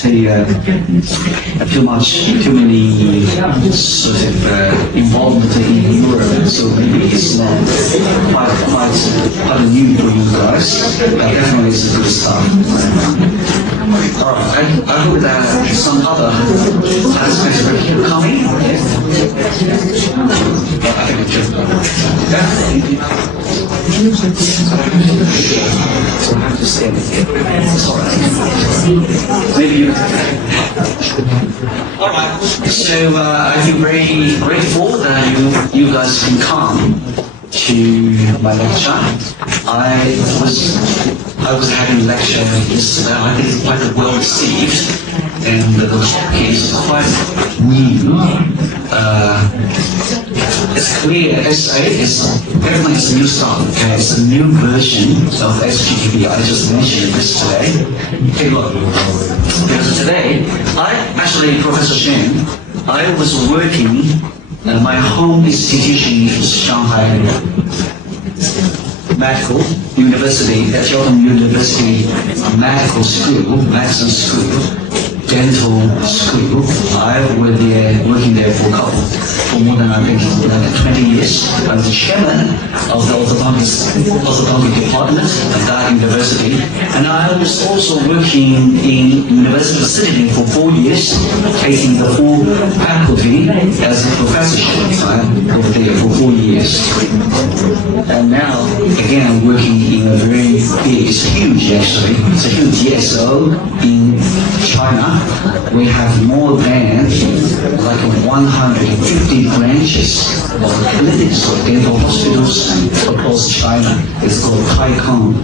say too many sort of involvement in Europe, so maybe it's not quite new for you guys, but definitely it's a good start. All right, I hope that some other aspects will come in. I think it's just so I have to stand here. Sorry. Maybe you. All right. So I feel very grateful that you guys can come to my lecture. I was having a lecture yesterday. I think it's quite well received, and the topic is quite new. It's clear SA is definitely a new start. Okay, it's a new version of SGTB. I just mentioned this today. Take a look. Because today, Professor Shen, I was working at my home institution in Shanghai Medical University, at Jordan University Medical School, Medicine School, Dental School. I was working there for more than, I think, 20 years. I was the chairman of the orthodontic department at that university, and I was also working in University of Sydney for 4 years, taking the full faculty as a professorship over there for 4 years. And now, again, working in a very big, it's huge actually, it's a huge ESO in China. We have more than like 150 branches of clinics or dental hospitals across China. It's called Taikang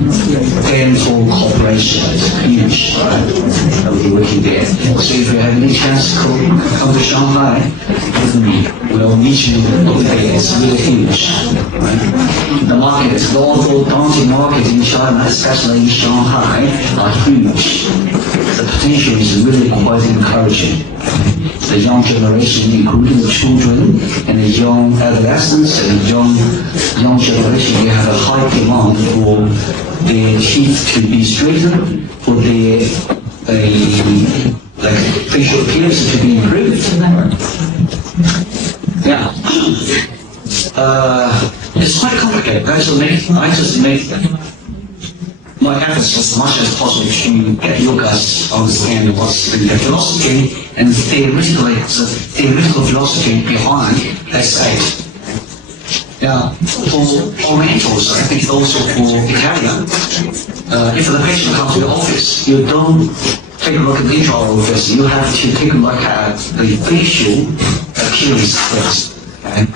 Dental Corporation. It's huge, right? I'll be working there. So if you have any chance to come to Shanghai with me, we'll meet you over there. It's really huge, right? The market, the orthodontic market in China, especially in Shanghai, are huge. The potential is really quite encouraging. The young generation, including the children and the young adolescents and the young generation, they have a high demand for their teeth to be straightened, for their facial appearance to be improved. Yeah. It's quite complicated. I just make my efforts as much as possible to get you guys to understand what's the philosophy and the theoretical philosophy behind SA. Yeah, for Orientals, I think also for Italian, if the patient comes to the office, you don't take a look at the intraoral office, you have to take a look at the facial appearance first. Okay?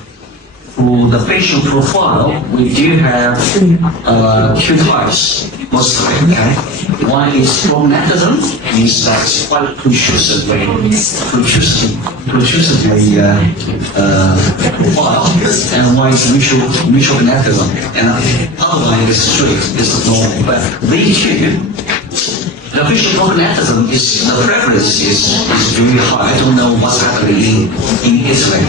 For the facial profile, we do have two types mostly. Okay? One is prognatism, means that's quite protrusively profile, and one is retrognatism, and the other one is straight, is normal. But they two, the facial prognatism is, the prevalence is very high. I don't know what's happening in Italy.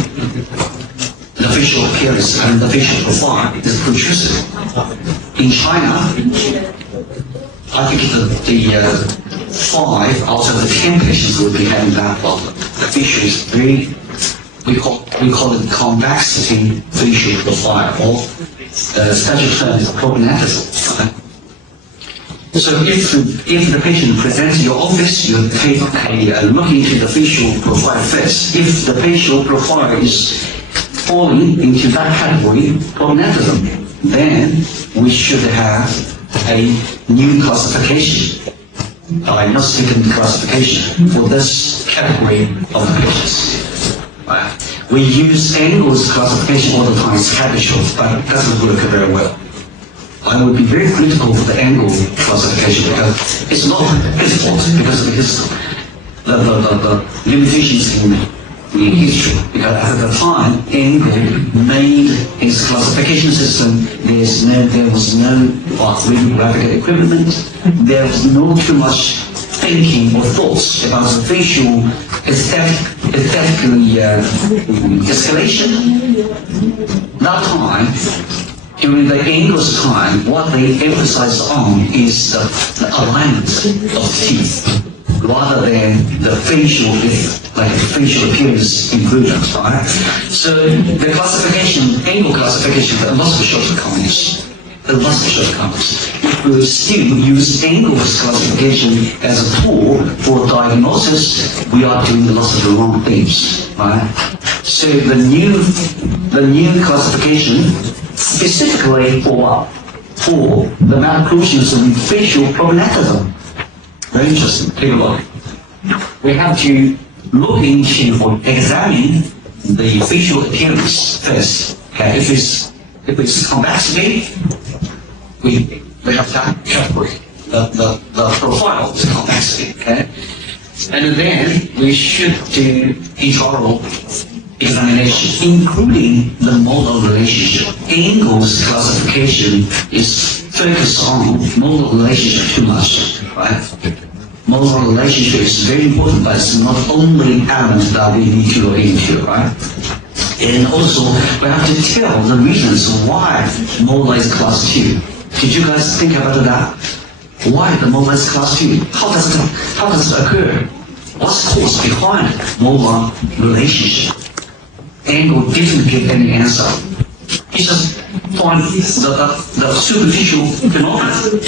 The facial appearance and the facial profile is protrusive. In China, I think the 5 out of the 10 patients will be having that problem. The facial is very, we call it convexity facial profile, or special term is prognatism. So if the patient presents to your office, you take a look into the facial profile first. If the facial profile is falling into that category, prognatism, then we should have a new classification, diagnostic classification for this category of patients. We use angles classification all the time, schedule, but it doesn't work very well. I would be very critical for the angle classification because it's not his fault, because the limitations in history. Because at the time, angle made his classification system. There was no radiographic equipment. There was no too much thinking or thoughts about the facial aesthetically escalation. That time, during the English time, what they emphasized on is the alignment of teeth. rather than the facial appearance improvement, right? So the classification, angle classification, there must be shortcomings. There must be shortcomings. If we still use angles classification as a tool for diagnosis, we are doing lots of the wrong things, right? So the new classification specifically for the malocclusions with facial prognatism. Very interesting. Take a look. We have to look into or examine the facial appearance first. Okay, if it's convexity, we have to calculate the profile of the convexity. Okay, and then we should do intraoral examination, including the modal relationship. Angles classification is focused on modal relationship too much, right? Modal relationship is very important, but it's not only element that we need to look into, right? And also, we have to tell the reasons why modal is class 2. Did you guys think about that? Why the modal is class 2? How does it occur? What's the cause behind modal relationship? Angle didn't give any answer. He just find the superficial phenomenon,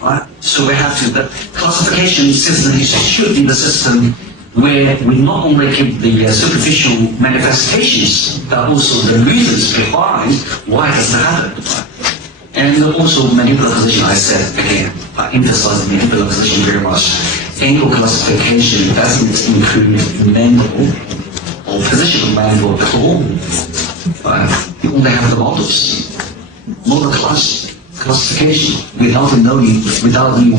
right? So we have to, the classification system should be the system where we not only give the superficial manifestations, but also the reasons behind why does it happen. And also mandibular position, I said again, I emphasize mandibular position very much. Angle classification doesn't include mandible or position of mandible at all. You only have the models. Model classification without knowing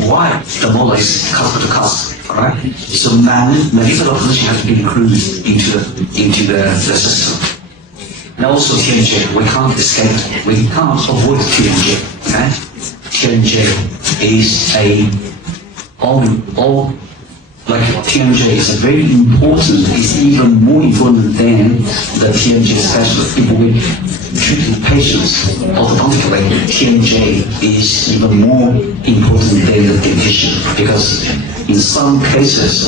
why the model is cusp to cusp. Alright? So mandibular position has to be included into the system. And also TMJ, we can't escape it. We can't avoid TMJ. Okay? TMJ is like TMJ is very important. It's even more important than the TMJ specialist. If we treat patients orthodontically, TMJ is even more important than the dentition, because in some cases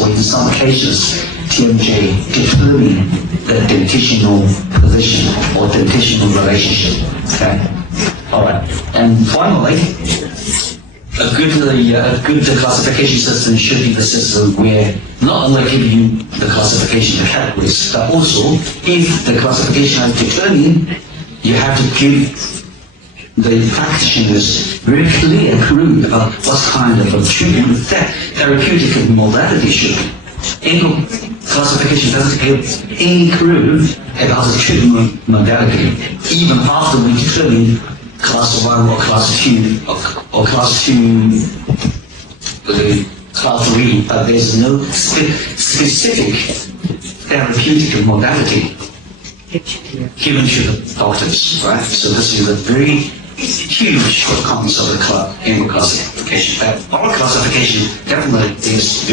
TMJ determine the dentitional position or dentitional relationship. Okay. All right. And finally, a good classification system should be the system where not only give you the classification of categories, but also if the classification is determined, you have to give the practitioners very clear clue about what kind of a treatment therapeutic modality should be. Angle classification doesn't give any clue about the treatment modality, even after we determine class 1 or class 2 or class 2 class 3, but there's no specific therapeutic modality given to the doctors, right? So this is a very huge shortcomings of the angle classification. Our classification definitely is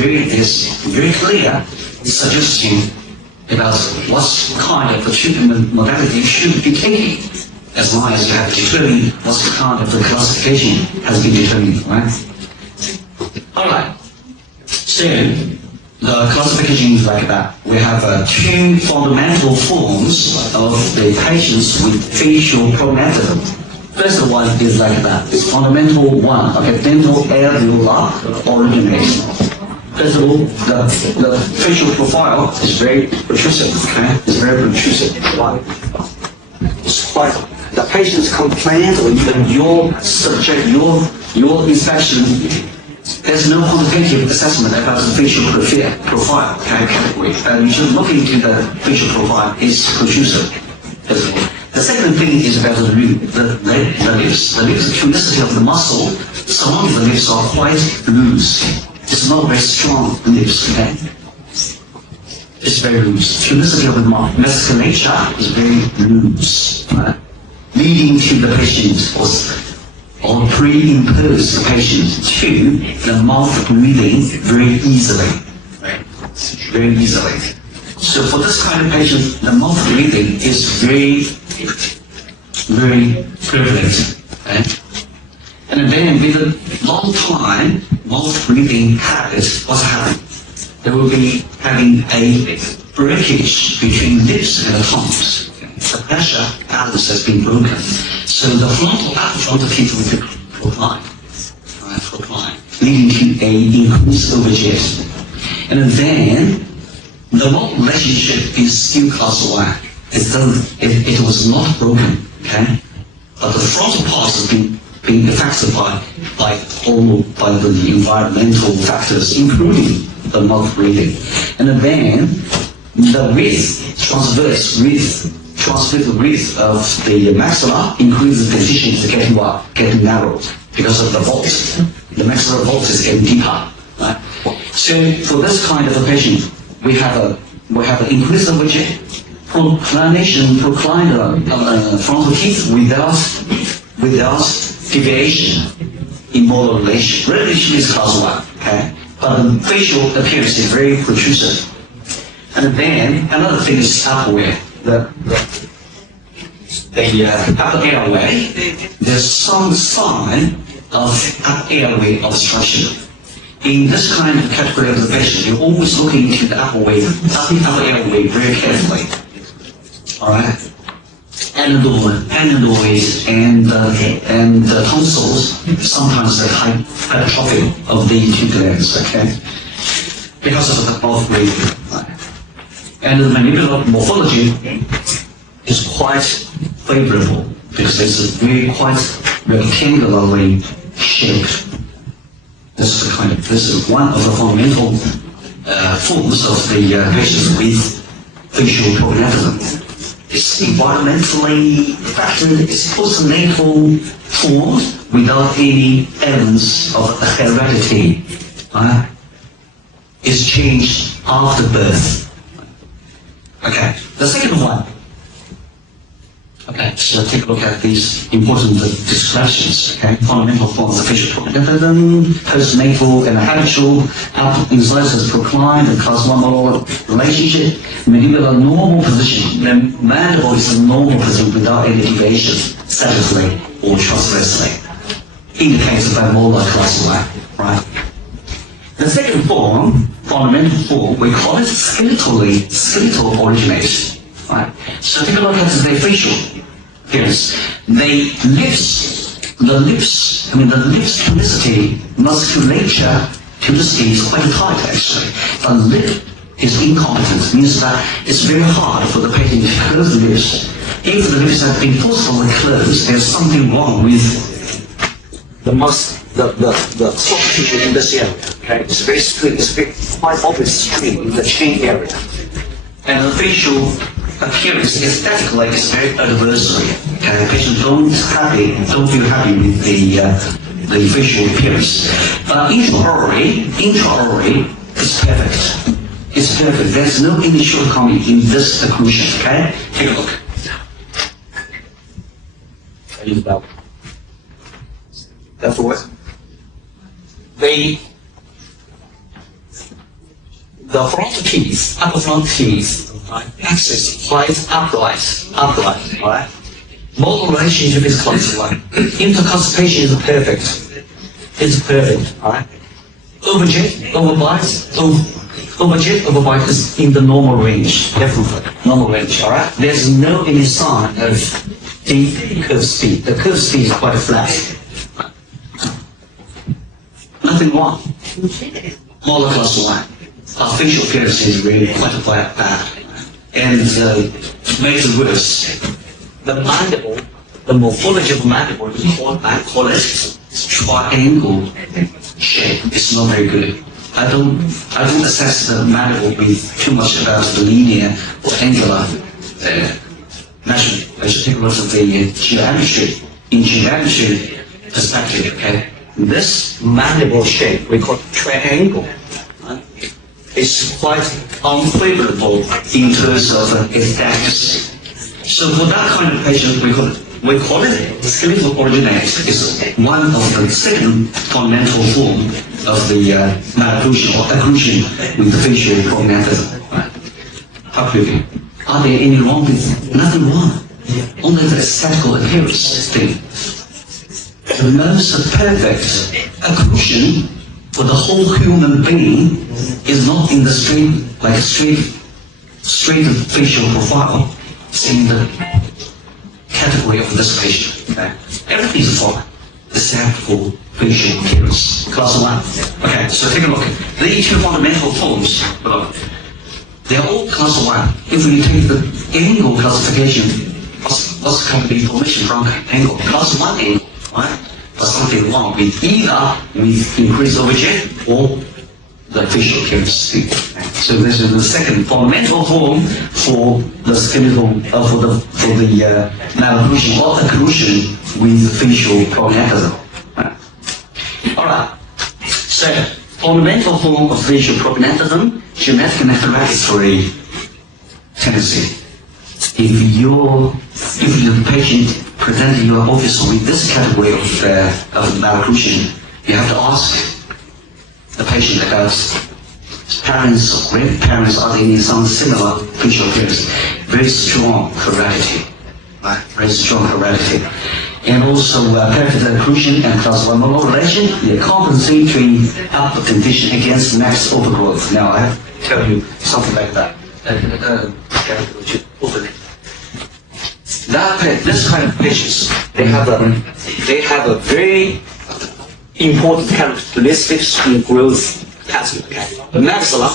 very clear suggesting about what kind of a treatment modality you should be taking, as long as you have determined what kind of the classification has been determined, right? Alright, so the classification is like that. We have two fundamental forms of the patients with facial prognatism. First one is like that. It's fundamental one, okay, dental alveolar origination. First of all, the facial profile is very protrusive, okay? It's very protrusive. Why? It's quite, the patient's complaint or even your subject, your inspection, there's no quantitative assessment about the facial profile category. You should look into the facial profile. It's protrusive. The second thing is about the lips. The lips, the tonicity of the muscle surrounding the lips are quite loose. It's not very strong lips, okay? It's very loose. Tonicity of the musculature is very loose, right? Leading to the patient or pre-impose the patient to the mouth breathing very easily, right? Very easily. So for this kind of patient, the mouth breathing is very prevalent, right? And then with a long time mouth breathing habits, what's happening? they will be having a breakage between lips and tongues. The pressure balance has been broken. So the upper frontal teeth will be proclined, leading to a increased overjet. And then the model relationship is still class 1. It was not broken, okay? But the frontal parts have been affected by the environmental factors, including the mouth breathing. And then the width, transverse width of the maxilla increases, the dentition is getting narrow because of the vault. The maxillar vault is getting deeper. Right? So for this kind of a patient, we have an increase of proclined frontal teeth without deviation in molar relation. Relation is class 1, okay? But the facial appearance is very protrusive. And then another thing is upper the upper airway. There's some sign of upper airway obstruction. In this kind of category of the patient, you're always looking into the upper airway very carefully. All right. Anedoids and tonsils, sometimes the hypertrophy of the two glands, okay? Because of the mouth breathing. Right? And the mandibular morphology is quite favorable because it's very quite rectangularly shaped. This is one of the fundamental forms of the patients with facial prognathism. It's environmentally factored, it's postnatal formed without any evidence of heredity. It's changed after birth. Okay, the second one. Okay, so take a look at these important discrepancies. Okay, fundamental forms of facial prognathism, postnatal and habitual, incisors proclined and class 1 molar relationship, mandibular normal position. The mandible is the normal position without any deviation, sagitally or transversely. Indicates by molar class 1, right? The second form, fundamental form, we call it skeletal originate. Right. So take a look at the facial appearance. The lips tonicity, musculature tonicity is quite tight actually. The lip is incompetent, means that it's very hard for the patient to close the lips. If the lips have been forcibly closed, there's something wrong with the soft tissue in this area. Okay, it's very straight, it's quite obvious straight in the chin area. And the facial appearance aesthetically is very adversary. Okay, patients don't feel happy with the facial appearance. But intraorally is perfect. It's perfect. There's no any shortcoming in this occlusion. Okay, take a look. I use that one. Therefore, the front teeth, upper front teeth, axis quite upright, alright? Molar relationship is close, right? Interconstipation is perfect. It's perfect, alright? Overjet, overbite is in the normal range, definitely, normal range, alright? There's no any sign of deep curve speed. The curve speed is quite flat. Nothing wrong. Molar class 1. Our facial appearance is really quite bad. And makes it worse. The mandible, the morphology of the mandible, I call it triangle shape. It's not very good. I don't assess the mandible with too much about the linear or angular measurement. I should take a look at the geometry. In geometry perspective, okay? This mandible shape we call triangle. It's quite unfavorable in terms of aesthetics. So for that kind of patient, we call it skeletal originate. It's one of the second fundamental form of the malocclusion or occlusion with the facial prognathism. How do you feel? Are there any wrong with nothing wrong? Only the aesthetical appearance thing. The most perfect occlusion for the whole human being is not in the straight facial profile. It's in the category of this patient. Okay? Everything is fine, except for facial appearance. Class 1. Okay, so take a look. The two fundamental forms, they are all class 1. If we take the angle classification, what's kind of information from angle? Class 1 angle, right? But something wrong with either with increased overjet or the facial appearance. So this is the second fundamental form for the skeletal, for the malocclusion or occlusion with facial prognatism. All right. So fundamental form of facial prognatism, genetic and hereditary tendency. If the patient presents in your office with this category of malocclusion, you have to ask the patient about parents or grandparents are in some similar facial appearance. Very strong heredity, right? Very strong heredity. And also parietal occlusion and class 1 relation, the compensatory upper condition against max overgrowth. Now I have to tell you something like that. This kind of patients, they have a very important characteristics in growth pattern. Okay? The maxilla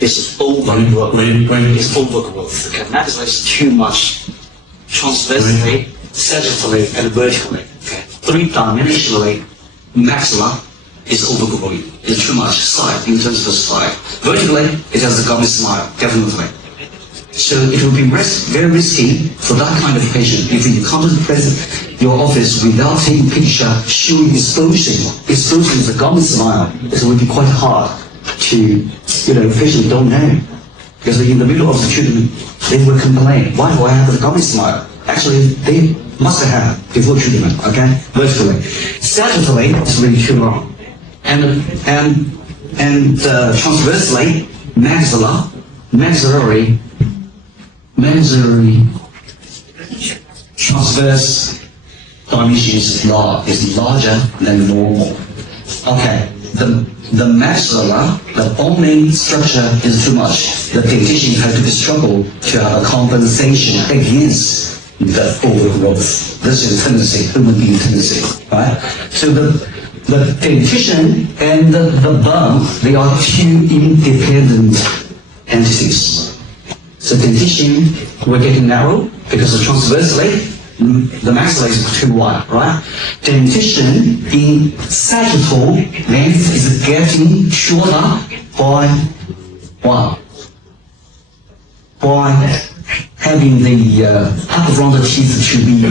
is overgrowth. Okay? Maxilla is too much transversely, sagittally, and vertically. Okay? Three-dimensionally, maxilla is overgrowing. It's too much side in terms of side. Vertically, it has a gummy smile, definitely. So it will be very risky for that kind of patient if you come to the your office without taking picture showing exposing the gummy smile. It will be quite hard to, patients don't know. Because in the middle of the treatment, they will complain, why do I have a gummy smile? Actually, they must have before treatment, okay? Vertically. Sagittally, it's really too long. And transversely, maxillary transverse dimension is larger than normal. Okay, the maxilla, the bone structure is too much. The dentition has to struggle to have a compensation against the overgrowth. This is tendency, human being tendency, right? So the dentition and the bone, they are two independent entities. So dentition, we're getting narrow because of transversely, the maxilla is too wide, right? Dentition in sagittal length is getting shorter by what? By having the upper frontal teeth to be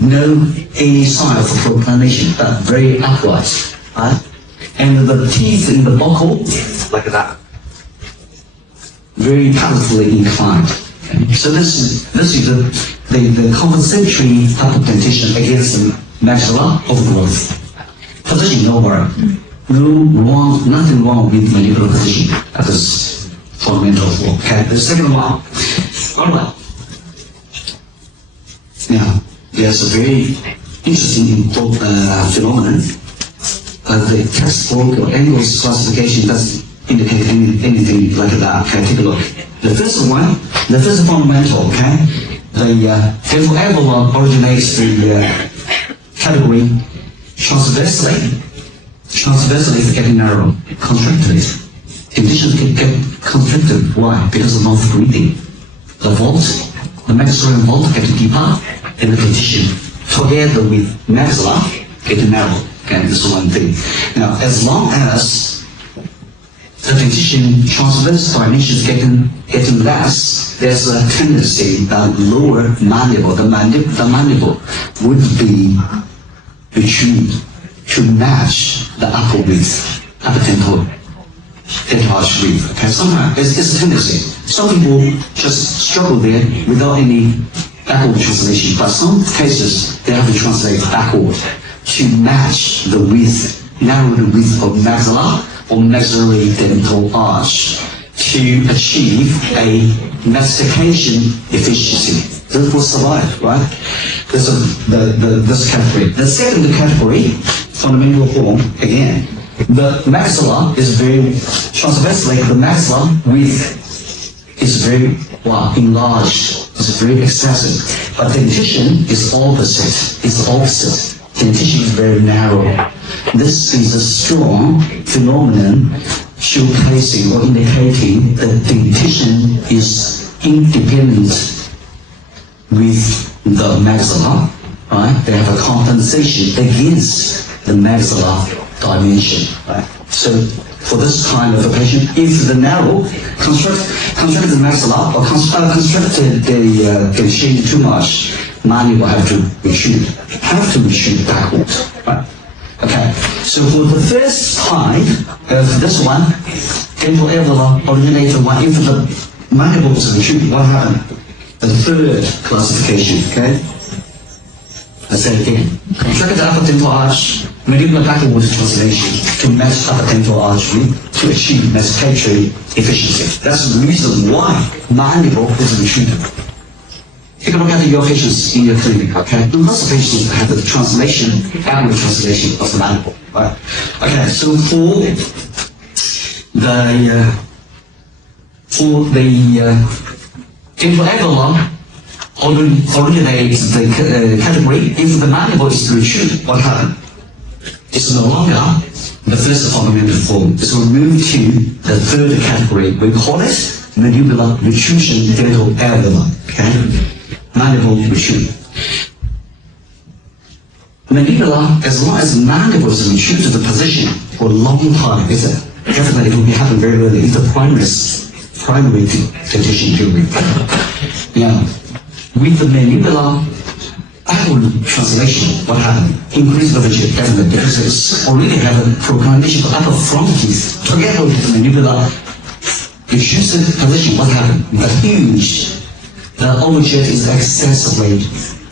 no any sign of proclamation, but very upright, right? And the teeth in the buccal, like that, very powerfully inclined. So this is the compensatory upper dentition against the maxilla overgrowth. Position nowhere. Nothing wrong with mandibular position at this fundamental form. Okay, the second one. Alright. Now, there's a very interesting phenomenon. The textbook or English classification doesn't indicate anything like that. Okay, take a look. The first fundamental, okay? The dental envelope originates the category transversely. Transversely is getting narrow, contracted. Conditions can get constricted. Why? Because of mouth breathing. The maxillary vault gets deeper, and the dentition together with maxilla get narrow. Okay, this is one thing. Now, as long as the dentition transverse dimension is getting less, there's a tendency that lower mandible, the mandible would be protrude to match the upper width, upper dental arch width. Okay, sometimes it's a tendency. Some people just struggle there without any backward translation, but some cases they have to translate backward to match the width, narrow the width of maxilla or maxillary dental arch to achieve a mastication efficiency. This will survive, right? This category. The second category, fundamental form, again, The maxilla is very transversely. The maxilla is very enlarged. It's very excessive. But dentition is opposite. It's opposite. Dentition is very narrow. This is a strong phenomenon showcasing or indicating that dentition is independent with the maxilla. Right? They have a compensation against the maxilla dimension. Right? So for this kind of a patient, if the narrow constructed the maxilla or constructed the dentition too much, mandible have to retreat backwards. Right? Okay. So for the first type of this one, dental alveolar originator one, if the mandible is retreated, what happened? The third classification. Okay. I say again, contracted upper dental arch, mandibular backward translation to match upper dental artery to achieve masticatory efficiency. That's the reason why mandible is retreated. Take a look at your patients in your clinic, okay? Lots of patients have the translation, backward translation of the mandible, right? Okay, so for the dental alveolar originates the category. If the mandible is retreated, what happens? It's no longer the first fundamental form. It's removed to the third category. We call it mandibular retrusion dental alveolar. Okay, mandible retrusion. Mandibular, as long as mandible is retruded to the position for a long time, definitely it will be happening very early. It's the primary dentition period. Yeah. With the mandibular backward translation, what happened? Increased overture, definitely, because it's already have a proclamation for upper front teeth. Together with the mandibular reduced position, what happened? The overture is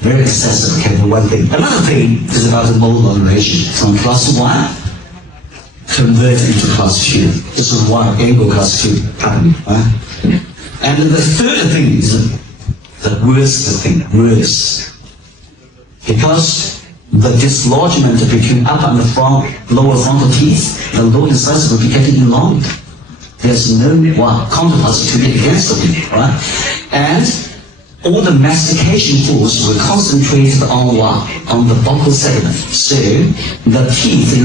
very excessive, okay, for one thing. Another thing is about the molar relation. From class 1, convert into class 2. This is why angle class 2 happening, right? And the third thing is the worst thing, because the dislodgement between upper and lower frontal teeth, the lower incisors will be getting longer. There's no counterparts to it against them, right? And all the mastication force will concentrate on the buccal segment. So the teeth in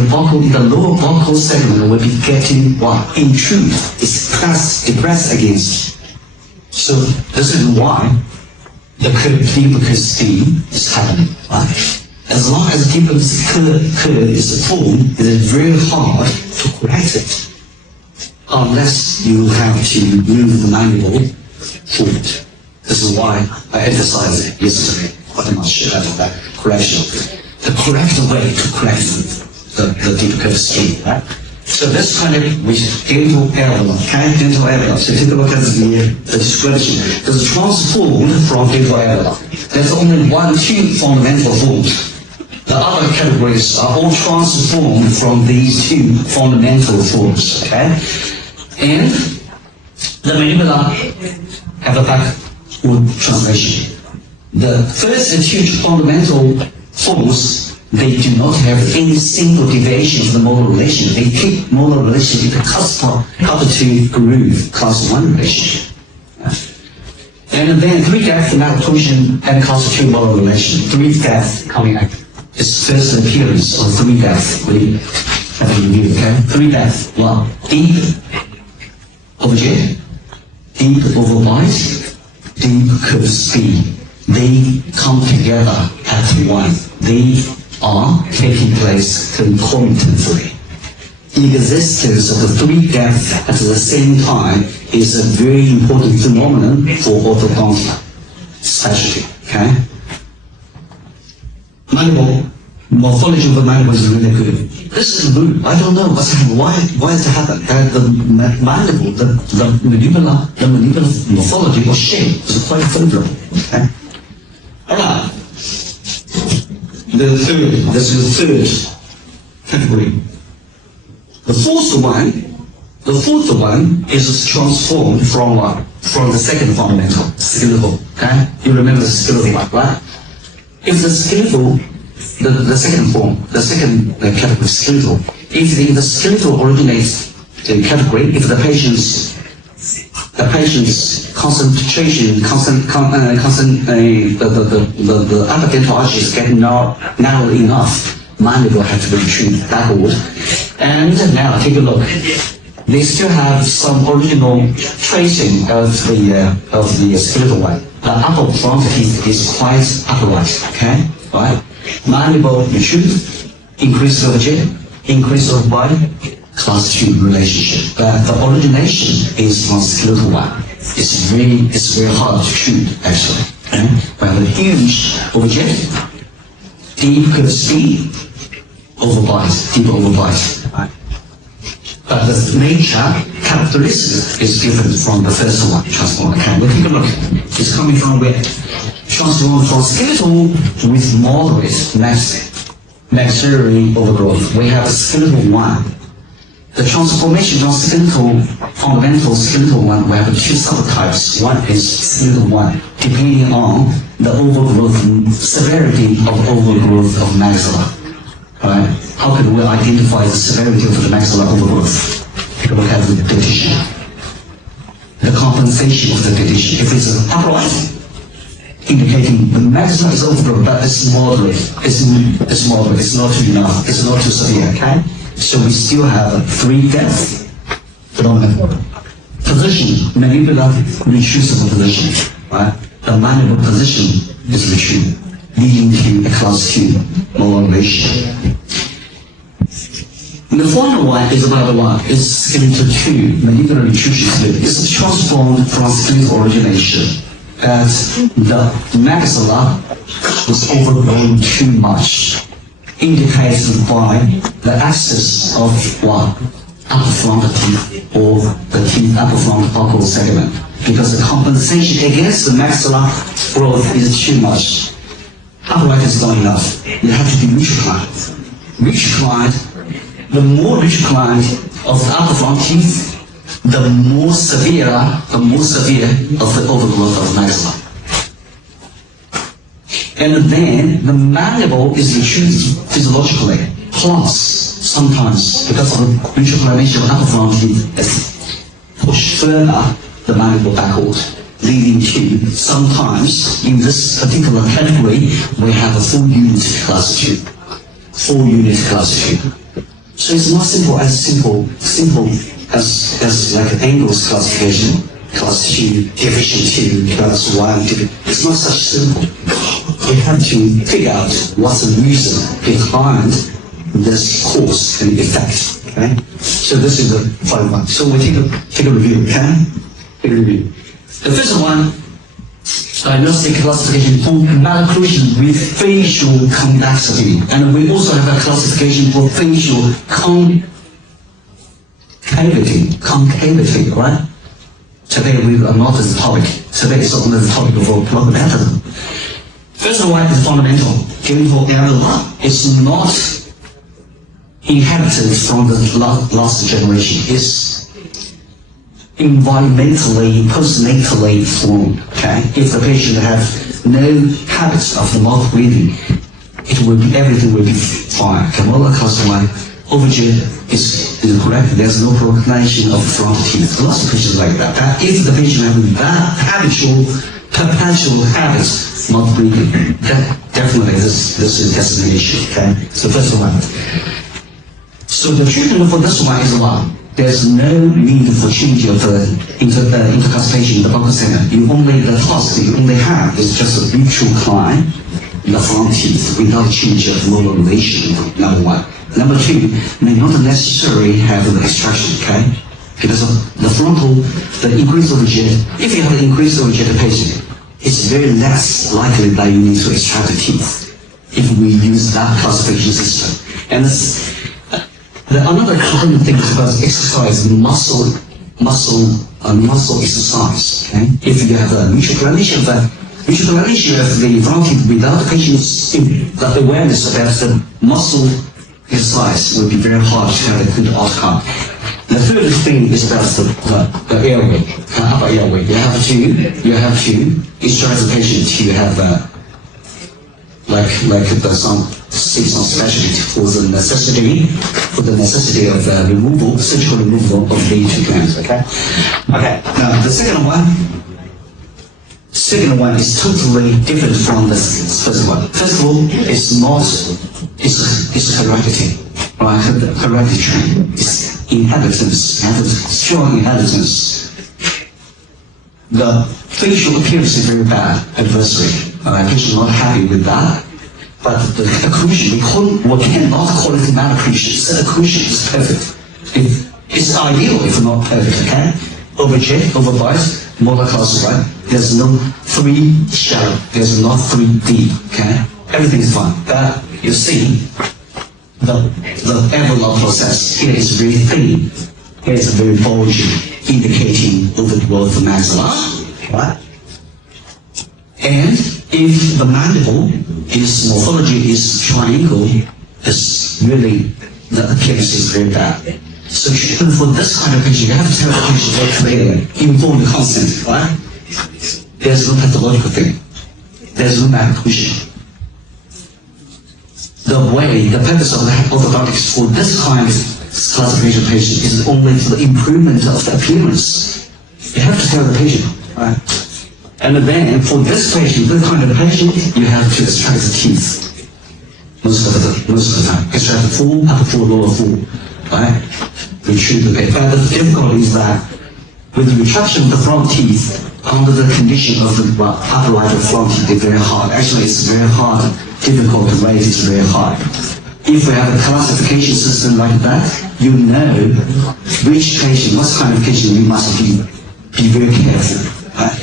the lower buccal segment will be getting intrude, depressed against. So this is why the deep scheme is happening, right? As long as the deep curve is formed, it is very hard to correct it, unless you have to move the mandible forward. This is why I emphasized it yesterday, quite much about that correction. The correct way to correct the deep curve scheme, right? So this kind of dental alveolar, dental alveolar. So take a look at the description. It's transformed from dental alveolar. There's only two fundamental forms. The other categories are all transformed from these two fundamental forms. Okay, and the mandibular have a backward translation. The first two fundamental forms, they do not have any single deviation of the molar relation. They keep molar relation in the cusp to groove, class 1 relation. And then 3-depth maltorsion and class 2 molar relation. 3-depth coming up. It's first appearance of 3-depth. We have a review, okay? 3-depth, deep overjet, deep overbite, deep curve speed. They come together at once. They are taking place concomitantly. The existence of the 3-depth at the same time is a very important phenomenon for orthodontic specialty. Okay? Mandible, morphology of the mandible is really good. This is good. I don't know what's happening. Why is it happening? The mandible, the mandibular morphology or shape is quite favorable. Okay? Alright. This is the third category. The fourth one is transformed from what? From the second fundamental, skeletal. Okay? You remember the skeletal one, right? If the skeletal, the second form, the second category, skeletal, if the skeletal originates the category, if the patient's concentration, the upper dental arch is getting narrow enough, mandible have to be retrieved backward. And now take a look. They still have some original tracing of the skeletal one. The upper front teeth is quite upright, okay? Right? Mandible retreat, increase of jaw, increase of body, class 2 relationship. But the origination is from skeletal one. It's very hard to treat actually. Okay? We have a huge overjet, deep speed, overbite, deep overbite. Right? But the nature characteristic is different from the first one, transform. Okay, we'll take a look. It's coming from where? Transform from skeletal with moderate maxillary overgrowth. We have a skeletal one. The transformation of skeletal, fundamental skeletal one, we have two subtypes. One is skeletal one, depending on the overgrowth, severity of overgrowth of maxilla. Right? How can we identify the severity of the maxilla overgrowth? Take a look at the dentition. The compensation of the dentition. If it's upright, indicating the maxilla is overgrown, but it's moderate. It's moderate. It's not too enough. It's not too severe. Okay. So we still have 3 depths. Predominant position, mandibular retrievable position. Right. The mandible position is retrieved, leading to a class 2 malformation. The final one is another one. It's skeletal 2, mandibular retribution split. It's transformed from skeletal origination. That the maxilla was overgrown too much, indicated by the excess of what? Upper front teeth or the teeth upper front buccal segment. Because the compensation against the maxilla growth is too much. Upright is not enough. You have to be reclined. Reclined, the more reclined of the upper front teeth, the more severe of the overgrowth of maxilla. And then the mandible is retrieved physiologically. Plus, sometimes, because of the reclination of the upper front teeth, it's pushed further the mandible backward, leading to sometimes in this particular category we have a full unit class 2. Full unit class 2. So it's not simple as like an Angles classification, class 2, division 2, class 1, it's not such simple. We have to figure out what's the reason behind this cause and effect. Okay? So this is the final one. So we take a review, okay? Take a review. The first one, diagnostic classification for malocclusion with facial convexity. And we also have a classification for facial concavity, right? Today we are not as a topic. Today is only the topic of orthodontics. First one is fundamental. Dental area is not inherited from the last generation. It's environmentally, postnatally formed. Okay, if the patient has no habits of the mouth breathing, everything will be fine. Camola classified overjet is correct. There's no proclamation of front teeth. Lots of patients like that. But if the patient has that perpetual habits, mouth breathing, definitely this is destination. Okay, so first one. So the treatment for this one is what? There's no need for change of the intercustation in the buccal segment. The task you only have is just a mutual climb in the front teeth without change of molar relation, number one. Number two, may not necessarily have the extraction, okay? Because of the frontal, the increase of jet, if you have an increase of jet patient, it's very less likely that you need to extract the teeth if we use that classification system. And another common thing is about exercise, muscle exercise. Okay? If you have a mutual correlation of the front teeth without the patient's awareness about the muscle exercise, will be very hard to have a good outcome. The third thing is about the airway, upper airway. You have to instruct the patient to have some specialty for the necessity of surgical removal of the two glands. Okay. Now the second one is totally different from the first one. First of all, it's hereditary, right? Hereditary. It's inheritance, strong inheritance. The facial appearance is very bad, adversary. Patient not happy with that. But the occlusion, we cannot call it malocclusion. The occlusion is perfect. It's ideal if not perfect, okay? Overjet, overbite, molar class, right? There's no 3 shallow, there's not 3 deep, okay? Everything is fine. But you see, the envelope process here is very thin. Here is very bulgy, indicating overgrowth of maxilla, right? And if the mandible morphology is triangle, it's really, the appearance is very bad. So treatment for this kind of patient, you have to tell the patient very clearly, informed consent, right? There's no pathological thing. There's no malocclusion. The purpose of the orthodontics for this kind of classification patient is only for the improvement of the appearance. You have to tell the patient, right? And then for this patient, this kind of patient, you have to extract the teeth. Most of the time. Extract the full, upper full, lower full, right? Retrieve the bed. But the difficulty is that with the retraction of the front teeth, under the condition of the upper right of front teeth, it's very hard. Actually, it's very hard, difficult to rate, it's very hard. If we have a classification system like that, you know which patient, what kind of patient you must be very careful, right?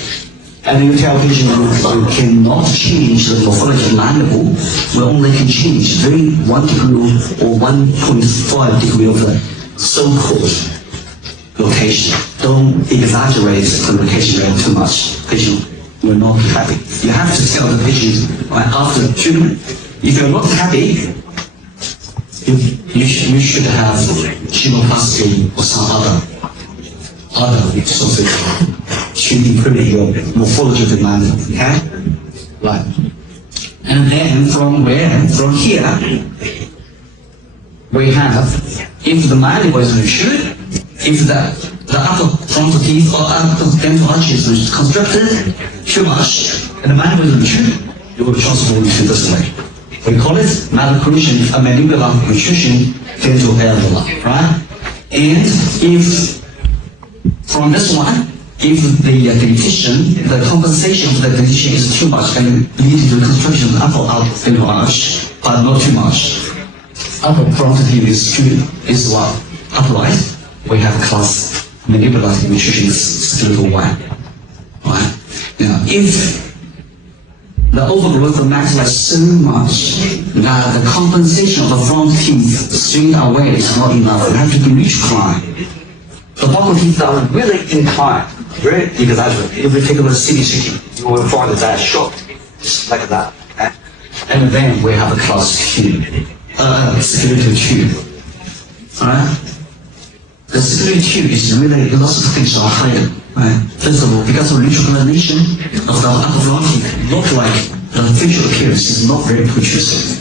And you tell patient we cannot change the morphology of mandible, we only can change 1 degree or 1.5 degree of the so-called location. Don't exaggerate the location very too much. Patient will not be happy. You have to tell the patient after treatment, if you're not happy, you should have chemoplasty or some other something to improve your morphology of the mandible. Okay? Right. And then from here, we have, if the mandible is matured, if the upper frontal teeth or upper dental arches is constructed too much, and the mandible is matured, you will transform into this way. We call it malocclusion, a mandibular protrusion dental alveoli, right? And if from this one, if the dentition, the compensation of the dentition is too much and leading to the construction of the upper dental arch, but not too much. Upper frontal teeth is what? Upright. We have class mandibular nutrition skeletal 1. Right? Now, if the overgrowth of maxilla is so much that the compensation of the front teeth straight away is not enough, you have to recline. The buccal teeth are really inclined, very exaggerated. If you take a CT scan, you will find that short, just like that. Okay? And then we have a class 2, skeletal 2. Alright? The skeletal 2 is really, lots of things are hidden. Right? First of all, because of retroclination of the upper front teeth, look like the facial appearance is not very protrusive.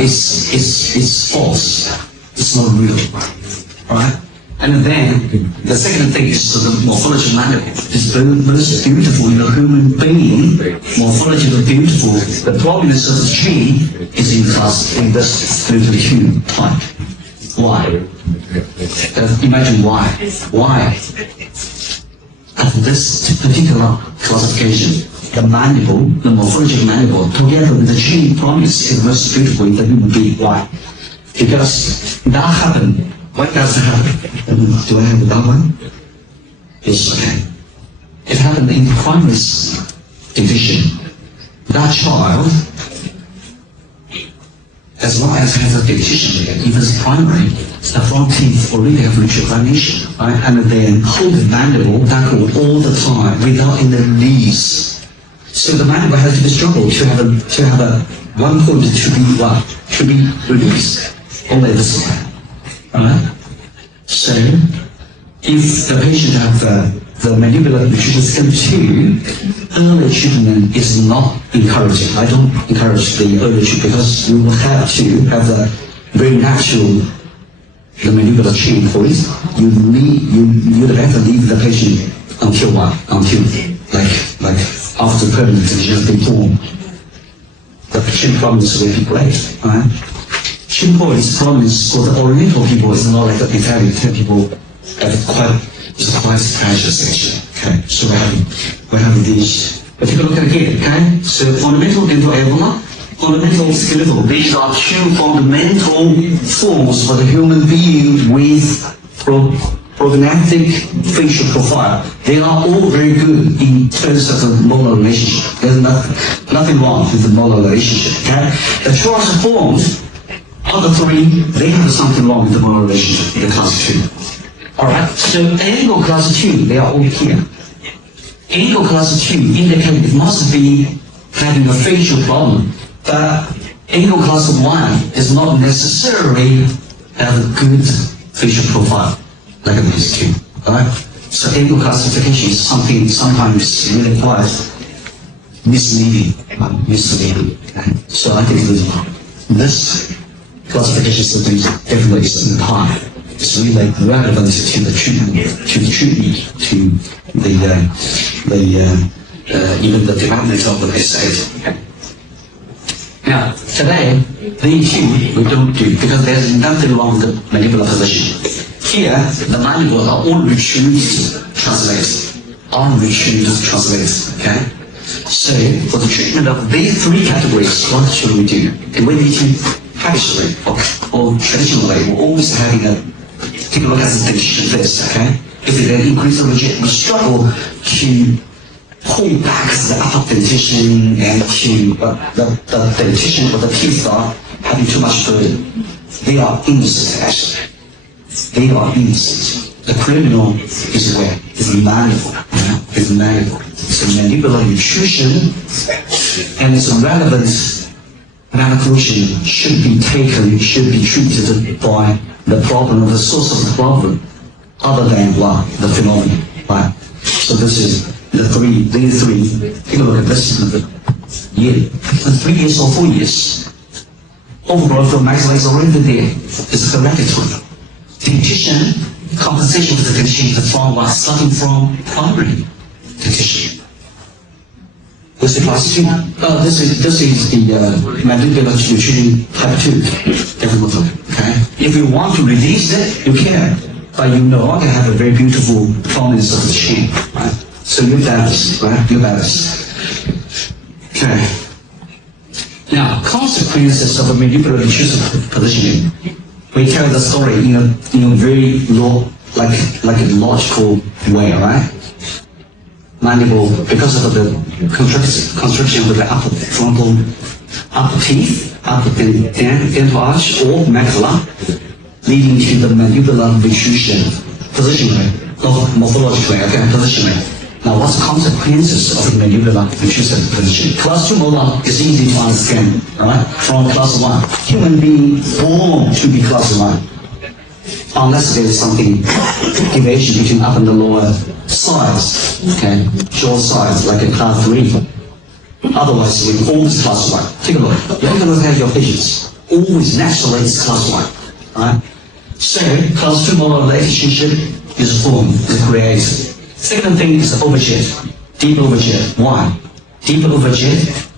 It's false. It's not real. Alright? And then the second thing is the morphology of mandible. It's the most beautiful in the human being. Morphology is beautiful. The prominence of the tree is in this skeletal 2 type. Why? Imagine why. Why? At this particular classification, the mandible, the morphology of mandible, together with the chin prominence is most beautiful in the human being. Why? Because that happened. What does it happen? Do I have that one? Yes, okay. It happened in the primary division. That child, as long as it has a dentition, if it's primary, the front teeth already have retroclination, right? And then hold the mandible backward all the time without any release. So the mandible has to be struggled to have a 1 point to be released only this way. Alright? So if the patient have the mandibular nutrition scheme 2, early treatment is not encouraged. I don't encourage the early treatment because you will have to have the very natural the mandibular chain point. You better leave the patient until what? Until like after permanent condition has been formed. The chin problems will be great, right? Chin points problems for the Oriental people is not like the Italian people have it's quite special section. Okay, so we're having these. But take a look at it here, okay? So fundamental dental alveolar, fundamental skeletal. These are two fundamental forms for the human being with prognatic facial profile. They are all very good in terms of the molar relationship. There's nothing wrong with the molar relationship. Okay? The choice forms, other three, they have something wrong with the molar relationship in the class 2. Alright, so angle class 2, they are all here. Angle class 2 indicates it must be having a facial problem, but angle class 1 is not necessarily have a good facial profile like these two. Alright? So angle classification is something sometimes really quite misleading. Okay? So I think this classification system definitely is in time. It's really relevant to the treatment, to even the development of the SIDO. Now, today, these two we don't do because there's nothing wrong with the mandibular position. Here, the mandibles are all retrieved, translated. Okay? So, for the treatment of these three categories, what should we do? The way we do habitually or traditionally, we're always having a take a look at the dentition first, okay? If it then increases we struggle to pull back the upper dentition and to the dentition or the teeth are having too much burden. They are innocent, actually. They are innocent. The criminal is where? Is malleable. Is malleable. It's a mandibular nutrition and its relevant malnutrition should be taken, should be treated by the problem, the source of the problem, other than what? The phenomenon. Right? So this is these three, take a look at this year. 3 years or 4 years. Overall, the maxilla is already there. It's hereditary. Dentition, compensation for the dentition from what? Starting from primary dentition. What's the class 2? This is the mandibular nutrition type 2 development. Okay? If you want to release it, you can. But you no longer have a very beautiful prominence of the chin. Right? So you balance, right? You balance. Okay. Now, consequences of a mandibular nutrition positioning. We tell the story in a very low, like a logical way, right? Mandible, because of the construction with the upper frontal, upper teeth, upper dental arch or maxilla, leading to the mandibular protrusion positioning, morphologically, okay, positioning. Now, what's the consequences of the mandibular protrusion position? Class 2 molar is easy to understand, right? From class 1, human being born to be class 1. Unless there is something deviation between upper and the lower sides, okay, short sides like a class 3. Otherwise, we always class 1. Take a look. You have to look at your patients. Always naturally it's class 1. Right? So, class 2 molar relationship is formed, is created. Second thing is overjet, deep overjet. Why? Deep overjet.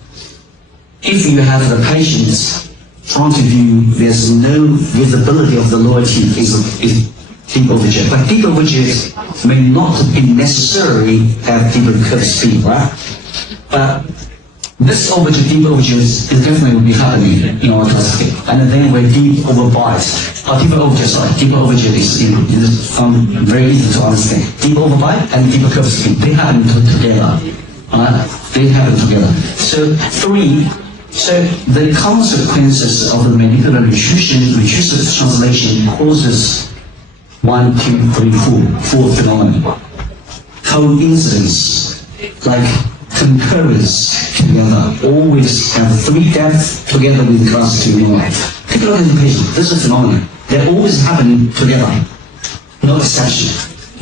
If you have the patient's front view, there's no visibility of the lower teeth is deep overjet. But deep overjet may not be necessarily have deeper curved speed, right? But this overjet, deep overjet is definitely will be happening in our classification. And then we're deep overbite. Deeper overjet is very easy to understand. Deep overbite and deeper curved speed, they happen together. They happen together. So the consequences of the mandibular nutrition translation causes 1, 2, 3, 4 phenomena. Coincidence, like concurrence together, always have 3 depths together with class 2 phenomena. Take a look at the patient. This is a phenomenon. They're always happening together. No exception.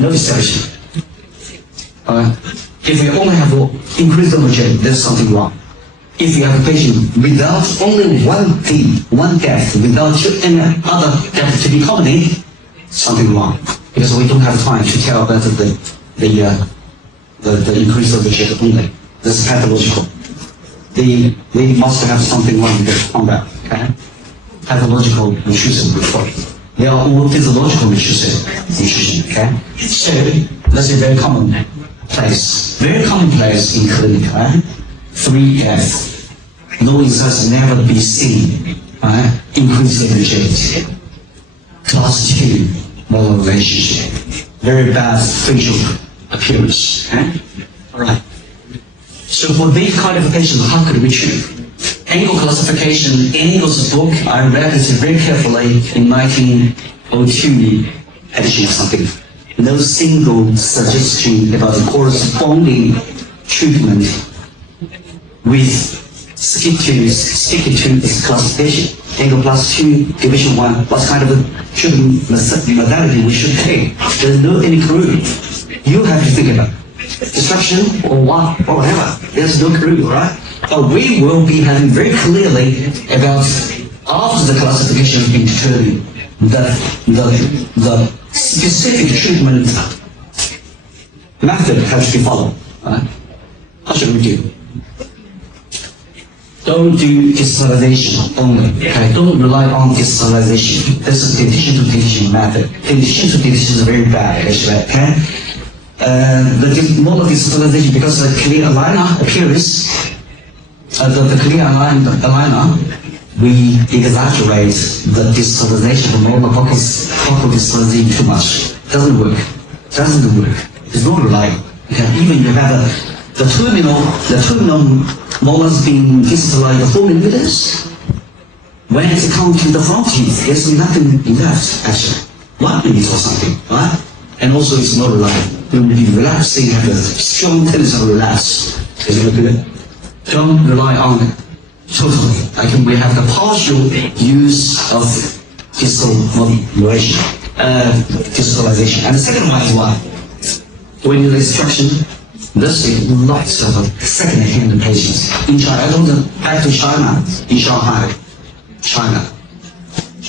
No exception. If we only have increased homogenic, there's something wrong. If you have a patient without only one D, one depth, without any other depth to be combined, something wrong. Because we don't have time to tell whether the increase of the shape only. This is pathological. They must have something wrong with the combat. Okay? Pathological nutrition report. They are all physiological nutrition. Okay? So that's a very common place. Very common place in clinic. Right? 3F. No insights never be seen. Right? Increase of the shape. Class 2 molar relationship. Very bad facial appearance. Okay? Alright. So for these kind of patients, how could we treat? Angle classification, Engel's book, I read it very carefully in 1902 edition or something. No single suggestion about the corresponding treatment with stick to this classification. Angle plus 2, division 1, what kind of a treatment modality we should take. There's no any clue. You have to think about it. Destruction or what or whatever. There's no clue, right? But we will be having very clearly about after the classification has been determined the specific treatment method has to be followed. Right? How should we do? Don't do distalization only. Okay? Don't rely on distalization. This is dentition to dentition method. Dentition to dentition is very bad, actually. Okay? The molar distalization, because the clear aligner appearance, the clear aligner, we exaggerate the distalization of molar focal distalization too much. Doesn't work. Doesn't work. It's not reliable. Okay? Even you have the terminal molars being distalized 4 millimeters. When it comes to the front teeth, there's nothing left actually. 1 millimeter or something, right? And also it's not reliable. We will be relaxing, have a strong tendency to relax. Is it good? Don't rely on it totally. We have the partial use of distalization. And the second one is what? When you do extraction, this is lots of second-hand patients. In China, I don't know, back to China, in Shanghai, China.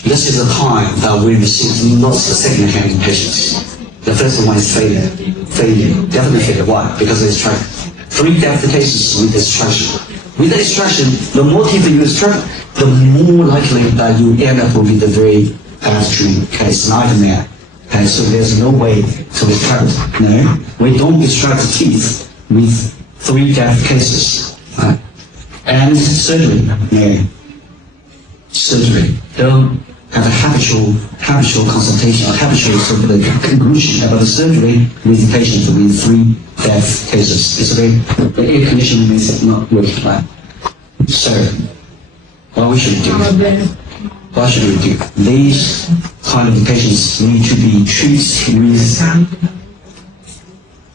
This is the time that we receive lots of second-hand patients. The first one is failure. Failure, definitely failure. Why? Because they extract 3 depth cases with extraction. With the extraction, the more teeth you extract, the more likely that you end up with a very bad treatment case, nightmare. Okay, so there's no way to extract. No, we don't extract the teeth with 3 depth cases. Right? And surgery, no. Surgery, don't have a habitual consultation, or habitual sort of conclusion about the surgery with the patient with 3 depth cases. It's a very, the air conditioning makes it not work right. So, what we should do? What should we do? These kind of patients need to be treated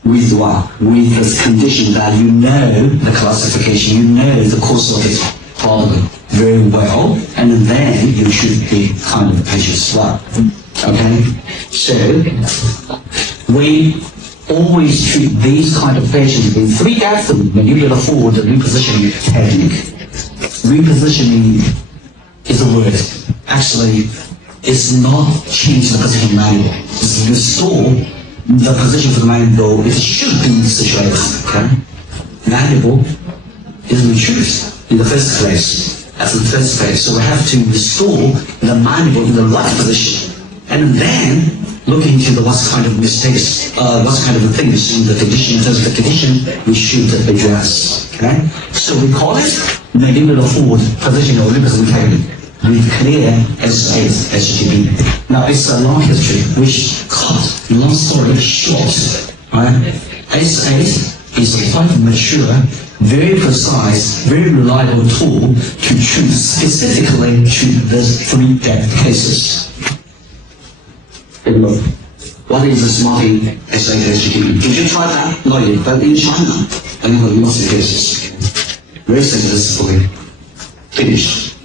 with what? With this condition that you know the classification, you know the course of this problem very well, and then you should be kind of patients as well. Okay? So, we always treat these kind of patients with 3 depth mandibular forward repositioning technique. Repositioning is a word. Actually, it's not change the position of the mandible. It's restore the position of the mandible. It should be situated. Okay? Mandible is reduced in the first place. As the first place. So we have to restore the mandible in the right position. And then look into what kind of mistakes, what kind of things in the condition, in terms of the condition we should address. Okay? So we call it mandibular forward position or representation with clear S8 SGB. Now it's a long history which cut long story short. Right? S8 is a quite mature, very precise, very reliable tool to treat specifically to these 3 depth cases. Look, what is the smarting SIDO? Did you try that? Not yet, but in China, I know lots of cases. Very successfully finished.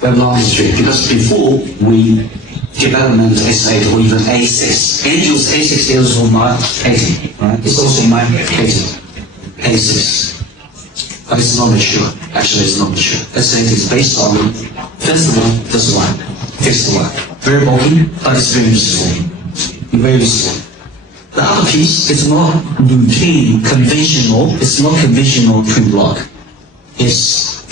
Very long history, because before we development S8 or even A6. Angel's A6 is also my patent, right? It's also my patent, A6. But it's not mature. Actually, it's not mature. S8 is based on, first of all, this one. Very bulky, but it's very useful. Very useful. The other piece is not routine, conventional. It's not conventional twin block. It's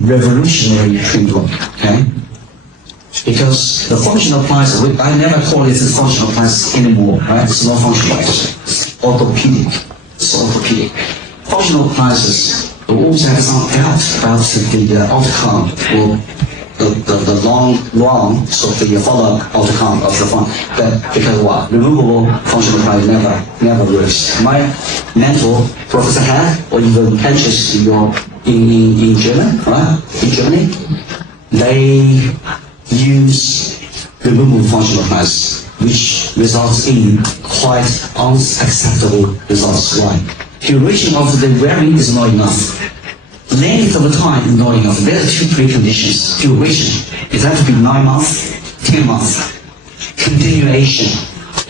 revolutionary twin block, okay? Because the functional pliers, I never call it a functional pliers anymore, right? It's not functional, it's orthopedic. It's orthopedic. Functional pliers will always have some doubt about the outcome or the long run, so the follow-up outcome of the fun. But because what? Removable functional pliers never works. My mentor, Professor had, or even Henches in Germany, right? In Germany, they use removable functional pliers, which results in quite unacceptable results. Why? Duration of the wearing is not enough. Length of the time is not enough. There are two preconditions. Duration, it has to be 9 months, 10 months. Continuation,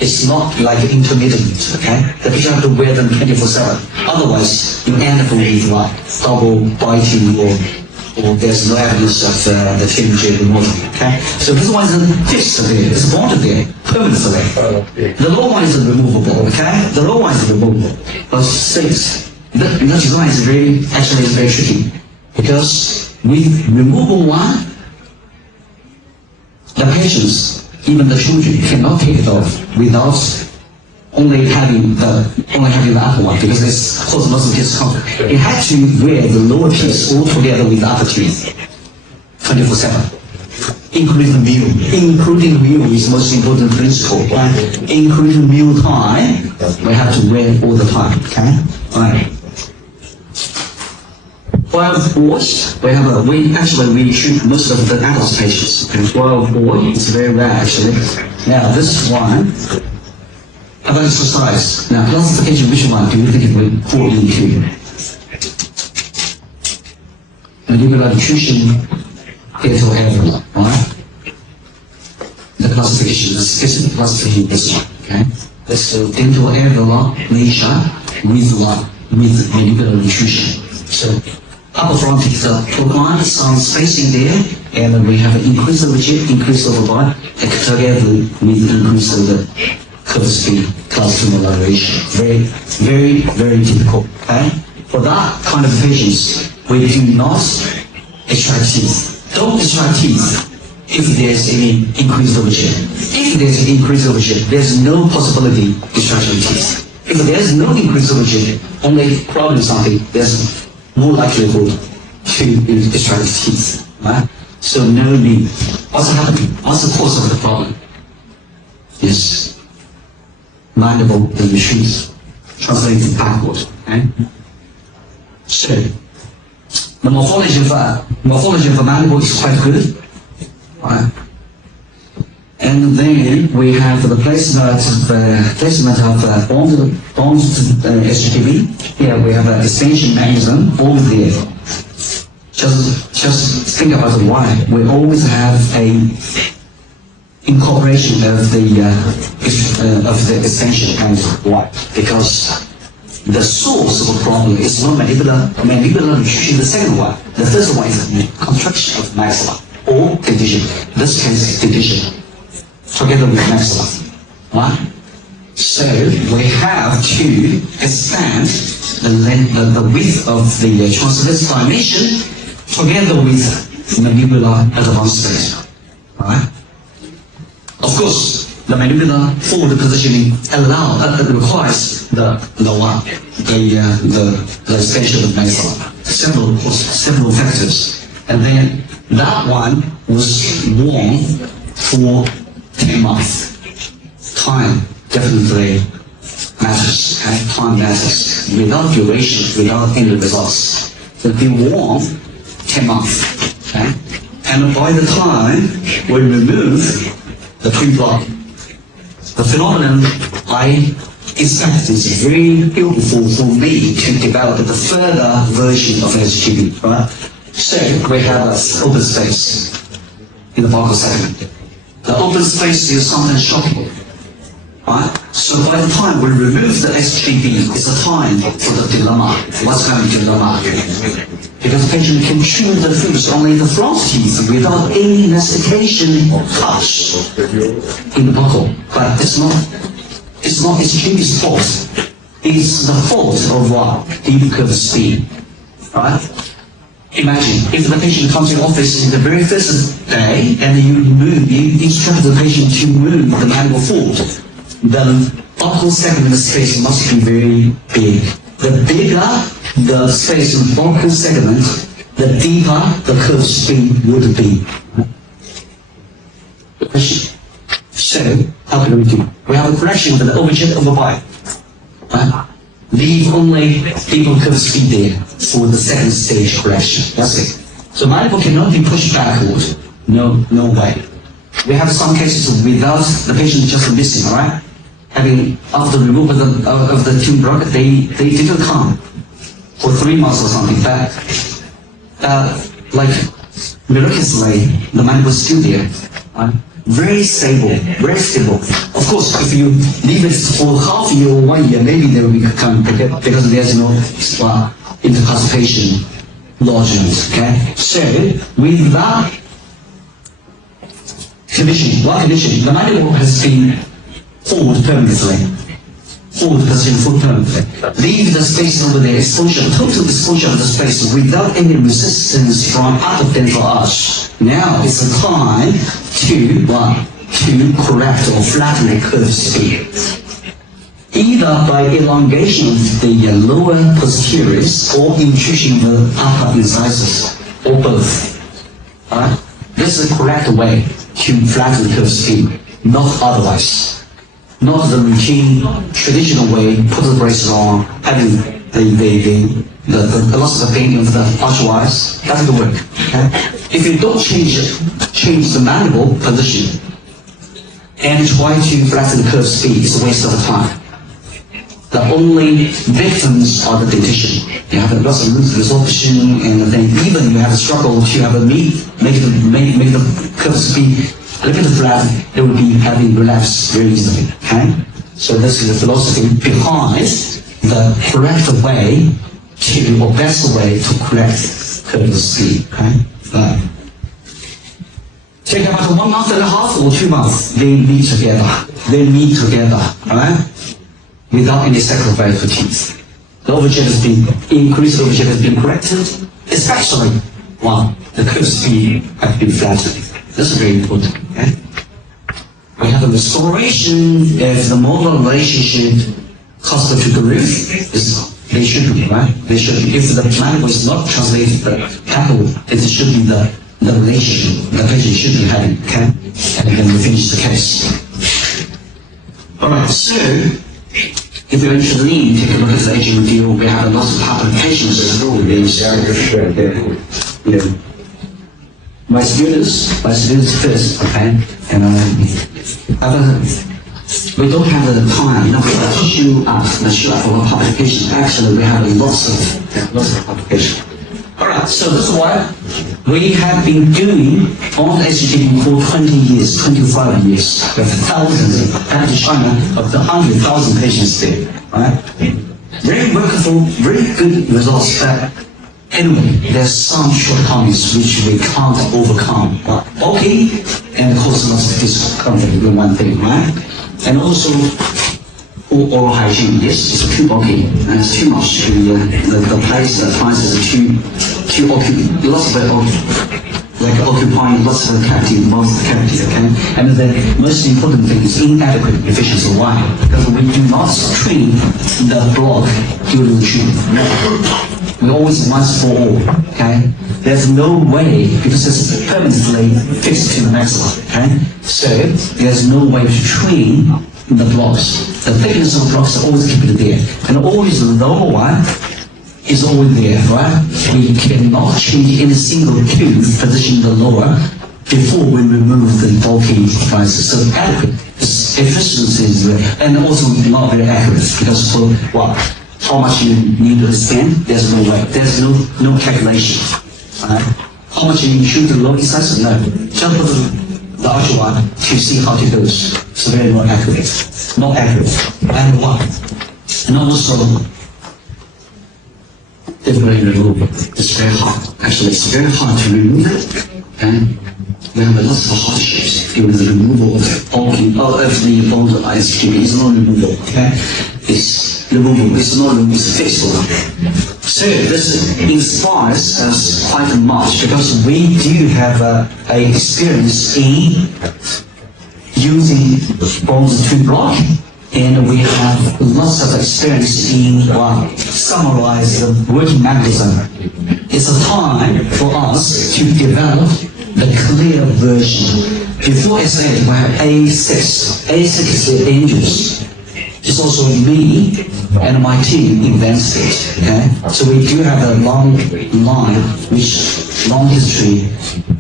it's not like intermittent, okay? The patient have to wear them 24/7. Otherwise, you end up with like double biting or there's no evidence of the TMJ removal, okay? So this one is fixed there, it's bonded there, permanently. The low one is removable, okay? The low one is removable. But six, the design is very tricky because with removable one, the patients, even the children, cannot take it off without only having the upper one because this causes lots of discomfort. You have to wear the lower piece all together with the upper teeth, 24/7, including the meal. Including meal is most important principle, right? Including meal time, we have to wear all the time, okay? All right. 12 boys, we treat most of the adult patients. And 12 boys, it's very rare actually. Now this one, about exercise. Now classification, which one do you think it will fall into? Mandibular nutrition, dental alveolar, right? The classification, the specific classification is this one, okay? Let's do dental alveolar nature with what? With mandibular nutrition. So upper front is the proline, some spacing there, and then we have an increase of the chip, increase of the body, and together with increase of the curve speed, class 2 moderation. Very difficult. Okay? For that kind of patients, we do not extract teeth. Don't extract teeth if there's any increase of the chip. If there's an increase of the chip, there's no possibility extraction teeth. If there's no increase of the chip, only problem something, there's more likelihood to extract teeth, right? So no need. What's happening? What's the cause of the problem? Is mandible and the tooth translating backward, okay? So the morphology of the mandible is quite good, right? And then we have the placement of bond SGTB. Here we have an extension mechanism over there. Just think about why we always have a incorporation of the extension mechanism. Why? Because the source of the problem is not mandibular nutrition. The second one, the first one is contraction of maxilla or dentition. This case, dentition. Together with maxilla, right? So we have to expand the width of the transverse dimension together with mandibular advancement, right? Of course, the mandibular forward positioning requires the extension of maxilla. Several factors, and then that one was worn for 10 months. Time definitely matters, okay? Time matters. Without duration, without any results. So be warm 10 months, okay? And by the time we remove the twin block, the phenomenon I expect is very beautiful for me to develop the further version of SGB, right? So we have an open space in the vocal segment. The open space is something shocking. Right? So by the time we remove the SGB, it's a time for the dilemma. What's kind of dilemma? Because the patient can chew the foods only the front teeth without any mastication or touch in the buccal. But it's not SGB's fault. It's the fault of what? Deep curve speed. Right? Imagine if the patient comes to the office in the very first day and you instruct the patient to move the mandible forward, the buccal segment space must be very big. The bigger the space in the buccal segment, the deeper the curve speed would be. The question. So, how can we do? We have a correction with the overjet overbite. Right? Leave only deeper curve speed there for the second stage correction. That's it. So mandible cannot be pushed backward. No way. We have some cases without the patient just missing, alright? Having after removal of the tooth block, they didn't come for 3 months or something. But like miraculously, the mandible is still there. Very stable, very stable. Of course, if you leave it for half a year or 1 year, maybe they will become because there's no interconstipation lodgement. Okay, so with that condition, the mandible has been forward permanently. Forward position full permanently. Leave the space over there, total exposure of the space without any resistance from other dental arch. Now it's the time to correct or flatten the curve speed. Either by elongation of the lower posteriors or intrusion of the upper incisors, or both. This is the correct way to flatten the curve speed, not otherwise. Not the routine, traditional way, put the braces on, having the loss of the pain of the archwise, doesn't work. Okay? If you don't change the mandible position and try to flatten the curve speed, it's a waste of time. The only victims are the dentition. You have a loss of root resorption, and then even you have a struggle to have a make the curve speed a little bit flat, they will be having relapse very easily. Okay? So this is the philosophy behind the correct way or best way to correct curve speed. Okay? Take about 1.5 months or 2 months, they meet together. Alright? Without any sacrifice for teeth. The overjet has been increased, overjet has been corrected, especially the curve speed has been flattened. This is very important. Okay? We have a restoration of the molar relationship costal to the roof. They should be, right? They should be. If the mandible is not translated the capital, it should be the relationship the patient should be having. Okay? And then we finish the case. Alright, so if you're interested in, take a look at the aging review. We have a lot of publications as well. My students first, okay? And we don't have the time, to show up for a publication. Actually, we have lots of publications. Alright, so this is what we have been doing on SGB for 20 years, 25 years. We have thousands, back to China, of the 100,000 patients there, right? Very workable, very good results. Anyway, there's some shortcomings which we can't overcome. Okay, and cause lots of discomfort with one thing, right? And also, oral hygiene, yes, it's too bulky, and it's too much. The place, the times is too occupied, lots of it, occupying lots of the cavity, okay? And the most important thing is inadequate efficiency. Why? Because we do not train the block during the treatment. We always once for all, okay? There's no way, because it's permanently fixed to the maxilla, okay? So, there's no way to train the blocks. The thickness of the blocks are always keep it there. And always the lower one is always there, right? We cannot change any single tooth position the lower before we remove the bulky devices. So adequate efficiency is there, and also not very accurate, because for how much you need to spend, there's no way, there's no calculation. How much you shoot the low incisor? No. Just put the arch one to see how it goes. It's very not accurate. Not accurate. And one. And also, difficulty remove. It's very hard. Actually, it's very hard to remove it. And we have lots of hardships during the removal of all of the bone ISQ. It's not removal, okay? It's removable. It's not removable. It's fixable. So this inspires us quite much because we do have a experience in using bones to block, and we have lots of experience in summarize the working mechanism. It's a time for us to develop the clear version. Before S8, we have A6. A6 is dangerous. It's also me and my team invents it. Okay, so we do have a long line, long history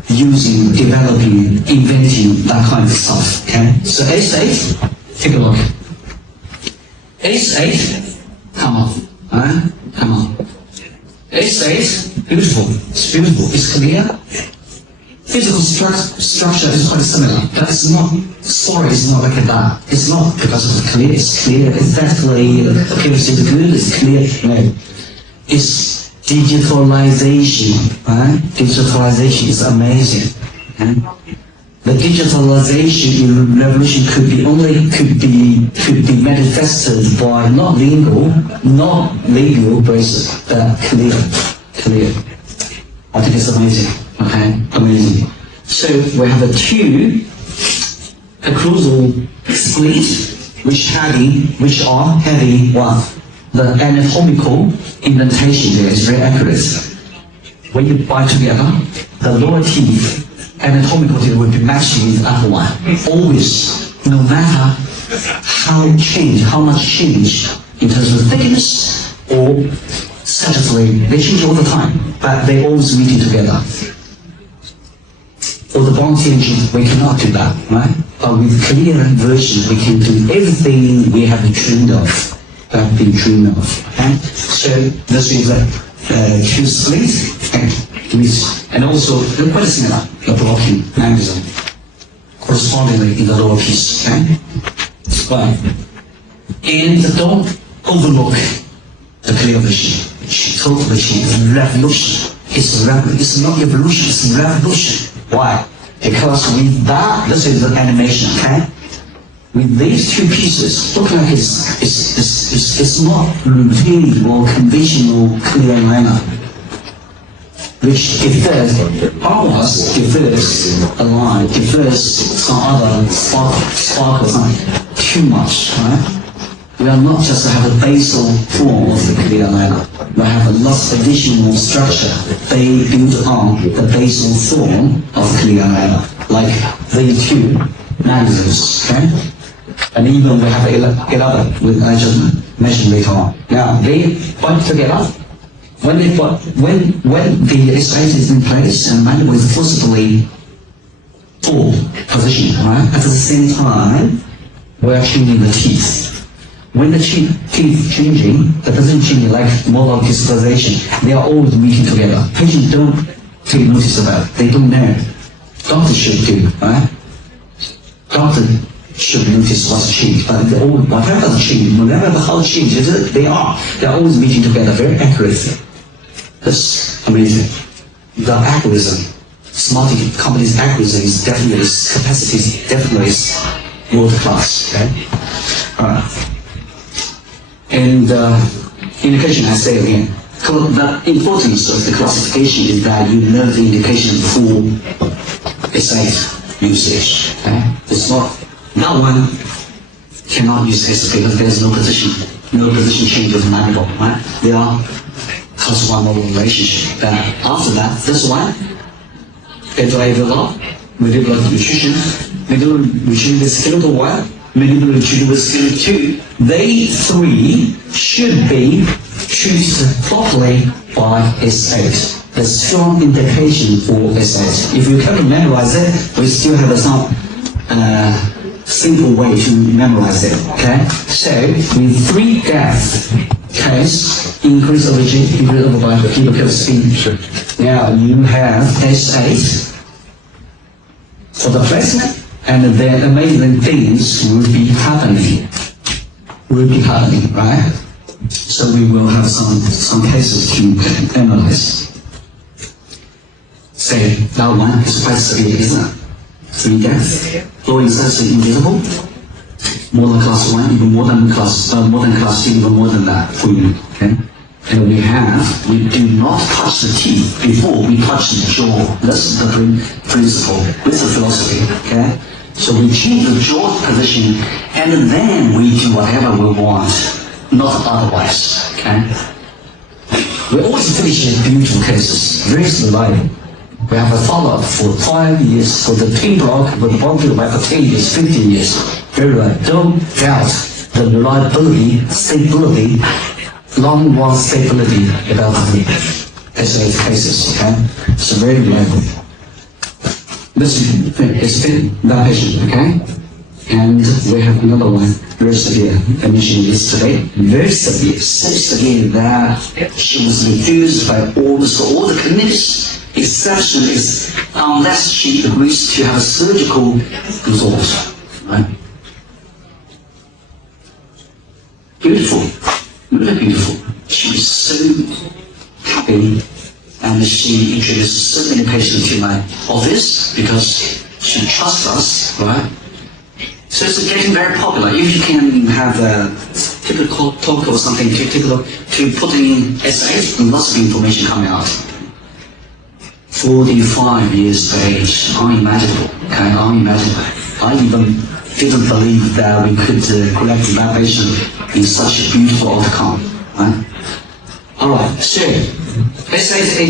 using, developing, inventing that kind of stuff. Okay, so A8, take a look. A8, come on, come on. A8, beautiful. It's beautiful. It's clear. Physical structure is quite similar. That is not, story is not like that. It's not because it's clear, it's definitely, accuracy is good, it's clear. No. It's digitalization, right? Digitalization is amazing. Okay? The digitalization revolution could be manifested by not legal, but clear. I think it's amazing. Okay, amazing. So we have the two occlusal split, which are having the anatomical indentation there is very accurate. When you bind together, the lower teeth anatomical teeth will be matching with the upper one. Always, no matter how much change in terms of thickness or sagitally, they change all the time, but they always meeting together. For the bond changing, we cannot do that, right? But with clear version, we can do everything we have dreamed of, Okay? So this is a two splits, and also they're quite similar, the blocking mechanism, correspondingly in the lower piece. Okay? But, and don't overlook the clear vision. Totally change. Revolution. It's not evolution, it's revolution. Why? Because with that, this is the animation, okay? With these two pieces, look like it's not routine or conventional clear liner, which differs, almost differs a line, differs some other spark or something, too much, right? We are not just have a basal form of the clear liner. We have a lot of additional structure they build on the basal form of clear liner, like the two mechanisms, okay? And even we have 11, which I just mentioned later on. Now they bind together. When the exercise is in place and mandible is forcibly full position, right? At the same time, we are changing the teeth. When the teeth changing, that doesn't change like molar displacement. They are always meeting together. Patients don't take notice about it. They don't know. Doctor should do, right? Doctor should notice what's changed, but whatever the change, whatever the how change is, they're always meeting together very accurately. That's amazing. The algorithm, smart company's algorithm is definitely, capacity is definitely world class. Okay. All right. And indication, I say again, the importance of the classification is that you know the indication for SIDO usage. Okay? It's not, that one cannot use this because there's no position change of the mandible, right? They are cause-one relationship. After that, this one, mandibular nutrition, mandibular nutrition is skeletal one, mandibular nutrition with skeletal two. They three should be treated properly by S8. A strong indication for S8. If you can't memorize it, we still have some simple way to memorize it. Okay? So with 3 depth case, increase of G, increase of by cubical speed. Now you have S8 for the placement. and then amazing things will be happening. Right? So we will have some cases to analyze. Say that one is quite severe, isn't it? 3 deaths. Low intensity invisible. More than class 1, even more than class 2, even more than that for you. Okay? And we do not touch the teeth before we touch the jaw. That's the principle with the philosophy. Okay? So we change the jaw position and then we do whatever we want, not otherwise. Okay? We always finish in beautiful cases, very reliable. We have a follow-up for 5 years for the twin block, with the bone field for 10 years, 15 years. Very reliable. Don't doubt the reliability, stability, long-run stability about the SIDO cases. Okay? It's very reliable. This is that patient, okay? And we have another one, very severe. I mentioned yesterday, very severe, so severe that she was refused by all the clinics. Exception is unless she agrees to have a surgical result, right? Beautiful, really beautiful. She was so happy, and she introduced so many patients to my office because she trusts us, right? So it's getting very popular. If you can have a typical talk or something to put in essays, lots of information coming out. 45 years of age, unimaginable, okay, unimaginable. I even didn't believe that we could collect that patient in such a beautiful outcome, right? Alright, so, SIDO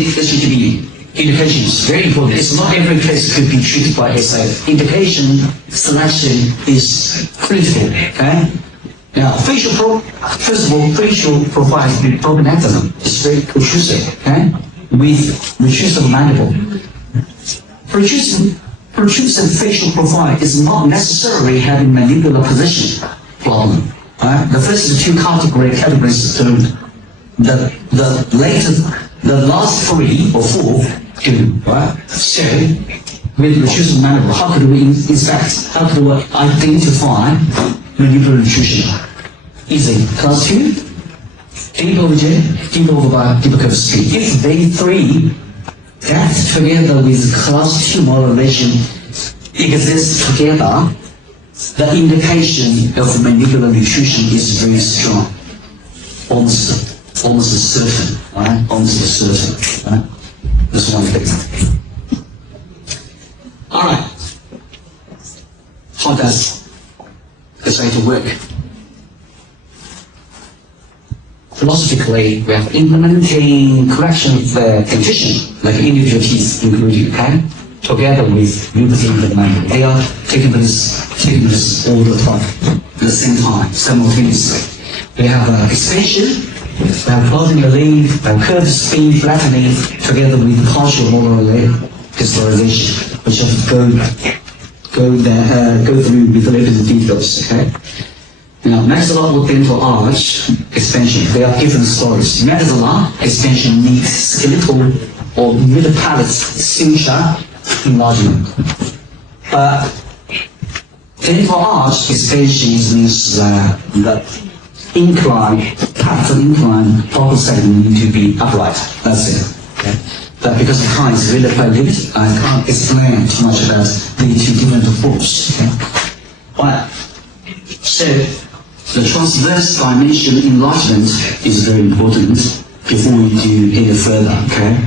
indication is very important. It's not every case could be treated by SIDO. Indication selection is critical, okay? Now, first of all, facial profile prognatism is very protrusive, okay? With retrusive mandible. Protrusive facial profile is not necessarily having mandibular position problem. Right? The first 2 categories don't. The last 3 or 4 do. Right? So, with retrusive mandible, how could we inspect? How could we identify mandibular retrusion? Easy. Class 2. Deep over J, deep over by deep curve street. If they 3 that together with class 2 modulation exist together, the indication of mandibular retrusion is very strong. Almost certain, right? Almost certain, right? That's one thing. Alright. How does SIDO work? Philosophically, we have implementing correction of the condition, like individual teeth including, okay? Together with representing the mandible. They are taking this all the time, at the same time, simultaneously. We have expansion, we have closing the lid, we have curved spin flattening, together with partial molar distalization, which have to go through with limited details, okay? Now, maxillar dental arch expansion, there are different stories. Maxillar expansion needs skeletal or mid-palate suture enlargement. But dental arch expansion means the palatal incline vocal segment need to be upright. That's it. Okay? But because the time is really quite limited, I can't explain too much about the 2 different forms. Okay? Right. So, the transverse dimension enlargement is very important before we do any further, okay?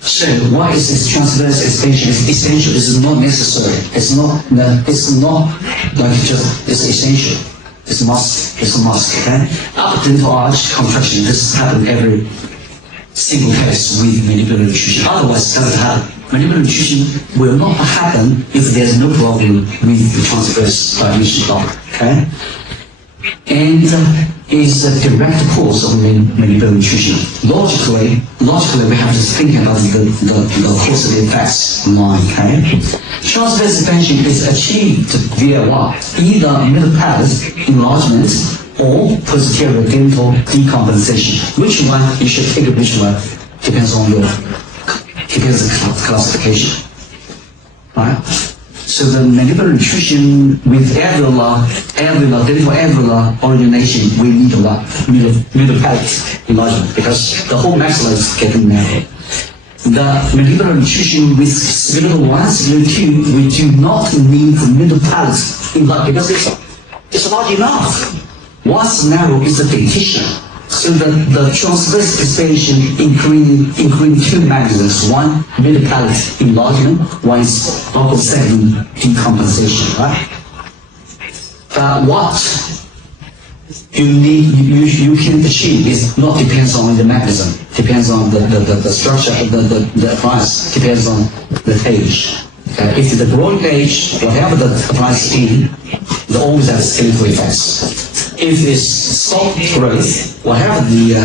So, why is this transverse expansion? It's essential, this is not necessary. It's not like just, it's essential. It's a must, okay? Upper dental arch contraction, this happens every single case with mandibular retrusion. Otherwise, it doesn't happen. Mandibular retrusion will not happen if there's no problem with the transverse dimension problem, okay? And is a direct cause of mandibular retrusion. Logically, we have to think about the causative effects line, okay? Transverse expansion is achieved via what? Either middle palate enlargement or posterior dental decompensation. Which one you should take, which one depends on the classification, right? So the mandibular nutrition with alveolar, dental alveolar origination, we need a lot, middle palate enlargement because the whole maxilla is getting narrow. The mandibular nutrition with spinator 1, spinator 2, we do not need the middle palate enlargement because it's large enough. What's narrow is the dentition. So the transverse expansion including two mechanisms. One, middle palate enlargement, one is vocal segment decompensation, right? What you can achieve is not depends on the mechanism, depends on the structure of the appliance, depends on the age. If the growing age, whatever the appliance in, they always have skeletal effects. If it's soft growth, whatever the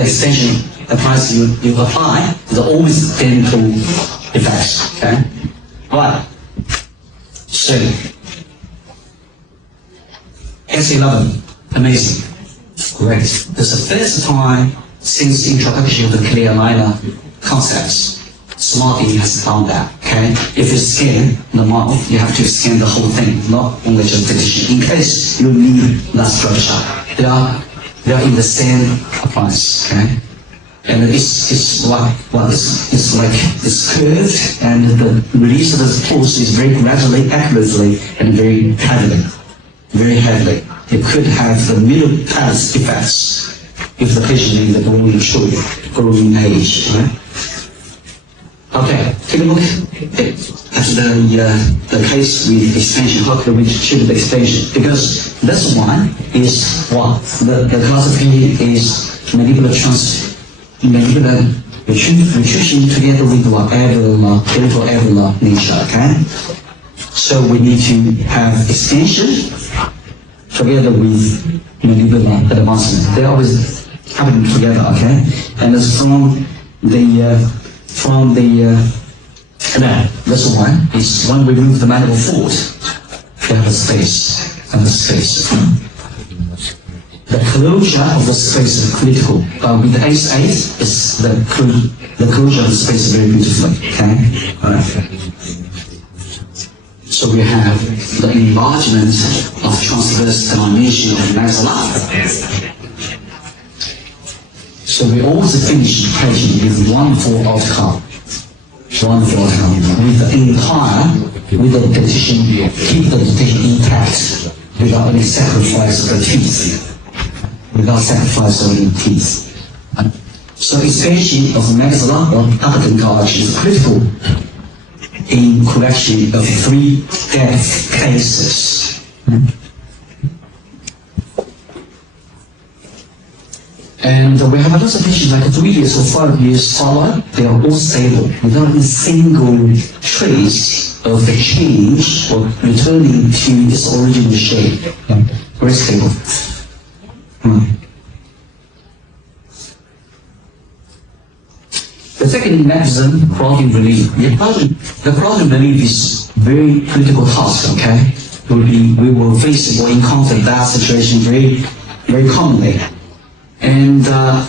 extension appliance you apply, they always dental effects. Okay? Right. So S11, amazing. Great. This is the first time since introduction of the clear aligner concepts. Smarty has done that, okay? If you scan the mouth, you have to scan the whole thing, not only just dentition. In case you need that structure, they are in the same appliance, okay? And it's curved, and the release of the pulse is very gradually, accurately, and very heavily. It could have the middle palate effects if the patient is in the growing age, right? Okay, take a look at the case with expansion. How can we treat the expansion? Because this one is what? The classification is mandibular nutrition together with what? Dental alveolar nature, okay? So we need to have expansion together with mandibular advancement. They always happen together, okay? And it's this one is when we move the mandible forward, we have a space, The closure of the space is critical. With the S8, is the closure of the space very beautifully, okay? Alright. So we have the enlargement of transverse termination of the maxilla. So we always finish the patient with wonderful outcome. With the dentition, keep the dentition intact without any sacrifice of the teeth. So expansion of the maxilla or upper dental arch is critical in correction of 3 death cases. And we have lots of patients like 3 years or 5 years follow-up, they are all stable without a single trace of the change or returning to its original shape. Very stable. The second mechanism, crowding relief. The crowding relief is very critical task, okay? We will face or encounter that situation very commonly. And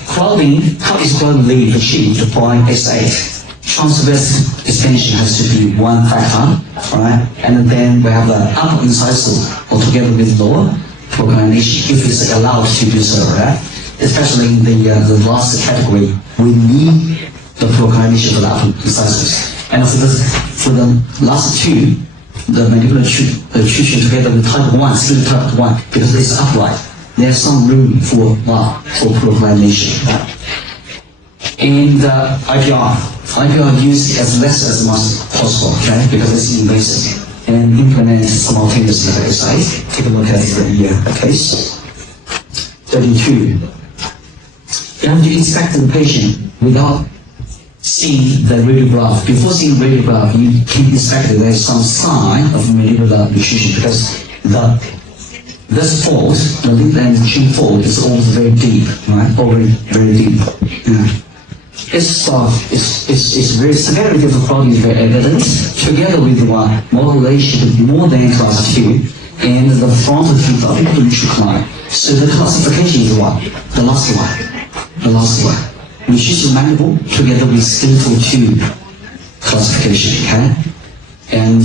crowding, how is crowding relief achieved by S8? Transverse expansion has to be one factor, alright? And then we have the upper incisal or together with lower proclination, if it's allowed to do so, right? Especially in the last category, we need the proclination for the upper incisors. And for the last two, the mandibular nutrition together with type 1, still type 1, because it's upright. There's some room for proclination. And IPR used as less as much possible, okay? Because it's invasive. And implement simultaneously at the site. Take a look at the case. 32. You have to inspect the patient without seeing the radiograph. Before seeing radiograph, you can inspect it. There's some sign of mandibular nutrition because this fold, the lip and chin fold, is always very deep, right? Already very deep. Yeah. It's very severity of the problem is very evident, together with one modulation more than class 2, and the frontal teeth are equally decline. So the classification is what? The last one. Nutrition mandible together with skeletal tube classification, okay? And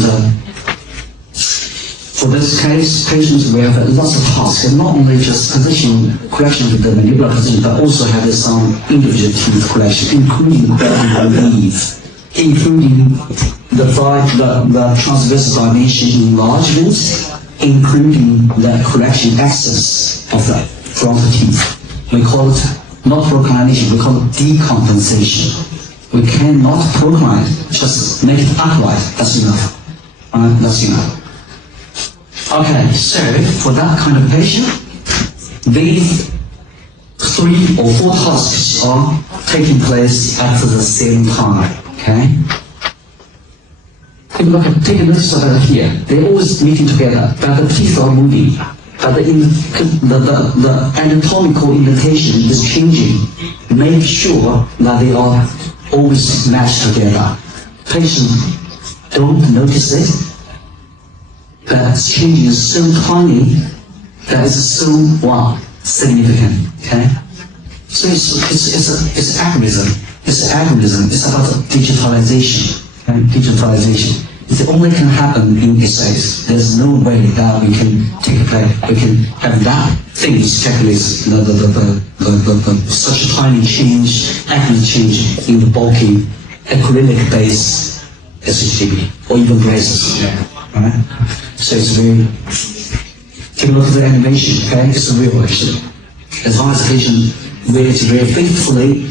For this case, patients will have lots of tasks, and not only just position correction of the mandibular position, but also have some individual teeth correction, including the relief, including the transversal dimension enlargements, including the correction axis of the front teeth. We call it not proclination, we call it decompensation. We cannot procline, just make it upright, that's enough. That's enough. Okay, so for that kind of patient, these 3 or 4 tasks are taking place at the same time. Okay? Take a notice about it here. They're always meeting together, but the teeth are moving. But the anatomical indentation is changing. Make sure that they are always matched together. Patients don't notice it. That change is so tiny that is so significant. Okay, so it's algorithm. It's algorithm. It's about digitalization. Okay? Digitalization. It only can happen in essays. There's no way that we can take place. We can have that things take place. Such a tiny change, accurate change in the bulky acrylic-based SHTB or even braces. Yeah. Right? So it's very, take a look at the animation, okay? It's real actually. As long as the patient waits very faithfully,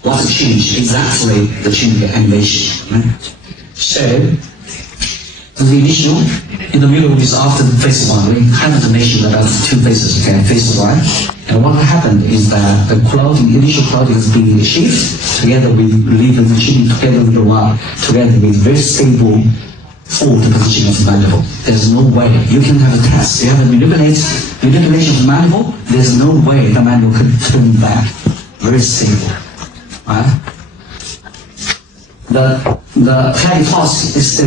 what to change, exactly the change of animation, right? So, the initial, in the middle is after phase 1. We have to mention about 2 phases, okay? Phase 1. And what happened is that the initial clouding is being achieved, together with relief and achieving together with the one, together with very stable forward position of the mandible. There's no way. You can have a test. You have a manipulation of the mandible, there's no way the mandible could turn back. Very stable. Right? The heavy task is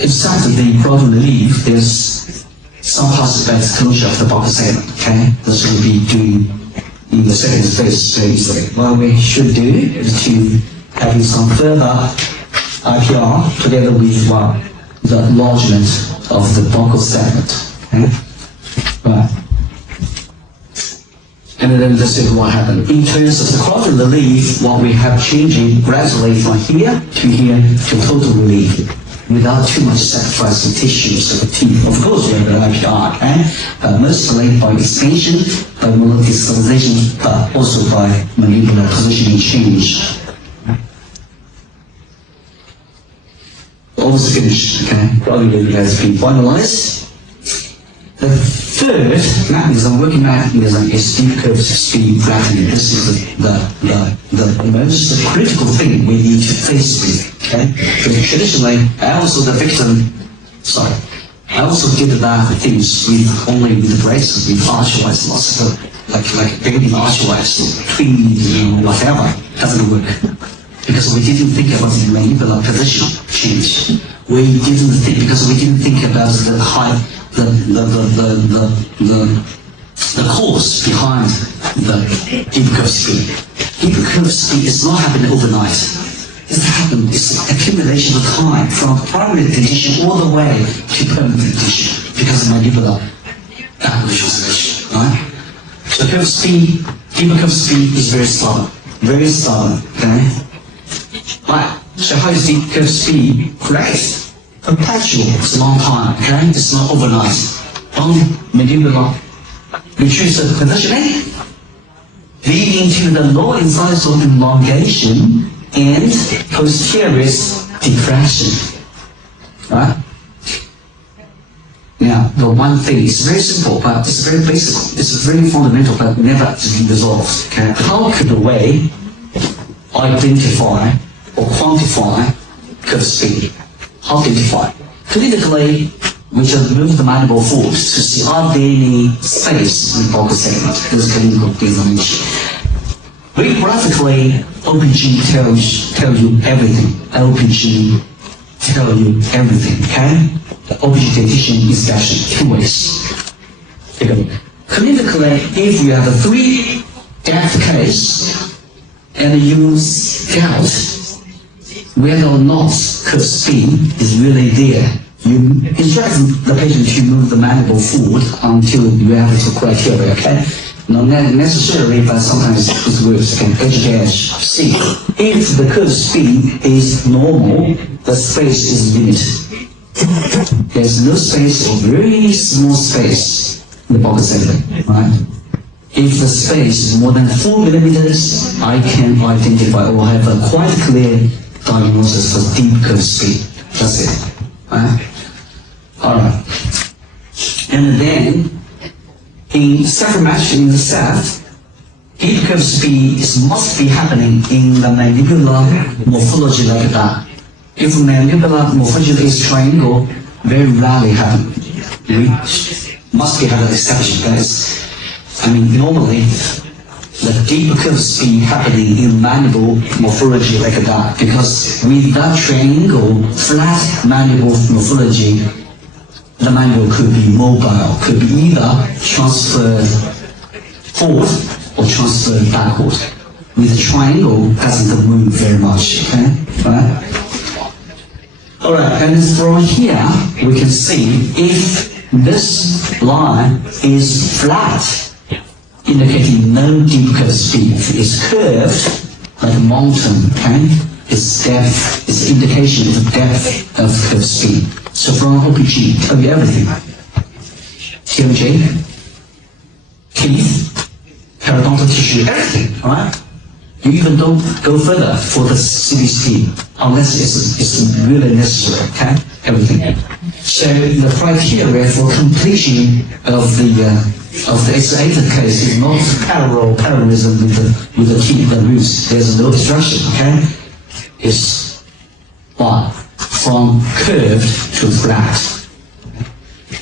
exactly the clouding relief. There's some aspects closure of the bulk segment. Okay? This will be doing in the second phase easily. What we should do is to having some further IPR together with the enlargement of the buccal segment. Okay? Right. And then this is what happened. In terms of the clouding relief, what we have changing gradually from here to total relief without too much sacrifice of tissues of the teeth. Of course, we have the IPR, okay? Mostly by expansion, by molar distalization, but also by mandibular positioning change. Almost finished, okay? Probably has been finalized. The third mechanism, working mechanism, is deep curve speed flattening. This is the most critical thing we need to face with, okay? Because traditionally, I also did that things only with the braces, with archwise, lots of like building archwise, twin, whatever, doesn't work. Because we didn't think about the mandibular position change. We didn't think about the high, the cause behind the deep curve speed. Deep curve speed is not happening overnight. It's accumulation of time from primary dentition all the way to permanent dentition because of mandibular acquisition, right? So curve speed, deep curve speed is very stubborn, okay? Right, so how is deep curve speed correct? Perpetual, it's a long time, okay? It's not overnight. On mandibular retrusive positioning, leading to the lower incisal elongation and posterior depression. Right? Now, the one thing is very simple, but it's very basic. It's very fundamental, but never to be resolved. Okay? How could we identify or quantify curve speed? How to identify? Clinically, we just move the mandible forward to see are there any space in the buccal segment. This is clinical examination. Very graphically, OPG tells you everything. OPG tells you everything, okay? The OPG dentition is actually 2 ways. Take a look. Clinically, if you have a 3 depth case and you doubt whether or not curve speed is really there, You instruct the patient to move the mandible forward until you have the criteria, okay? Not necessarily, but sometimes it works, okay? HJH-C. If the curve speed is normal, the space is limited. There's no space, or very small space in the bulbar segment, right? If the space is more than 4 millimeters, I can identify or have a quite clear diagnosis for deep curve speed. That's it, right? Alright. And then, in saprophylaxis in the set, deep curve speed must be happening in the mandibular morphology like that. If mandibular morphology is triangle, very rarely happen. We must be an exception. That is, normally, the deep curve speed happening in mandible morphology like that, because with that triangle, flat mandible morphology, the mandible could be mobile, could be either transferred forward or transferred backward. With the triangle, doesn't move very much, okay? Right? Alright, and from here, we can see if this line is flat, indicating no deep curve speed. It's curved like a mountain, okay? Its depth, its indication of the depth of curve speed. So from OPG, tell you everything. TMJ, teeth, periodontal tissue, everything, alright? You even don't go further for the CBC unless it's really necessary, okay? Everything. So the criteria for completion of the isolated case is not parallelism with the teeth, the roots. There's no obstruction, okay? It's what? From curved to flat.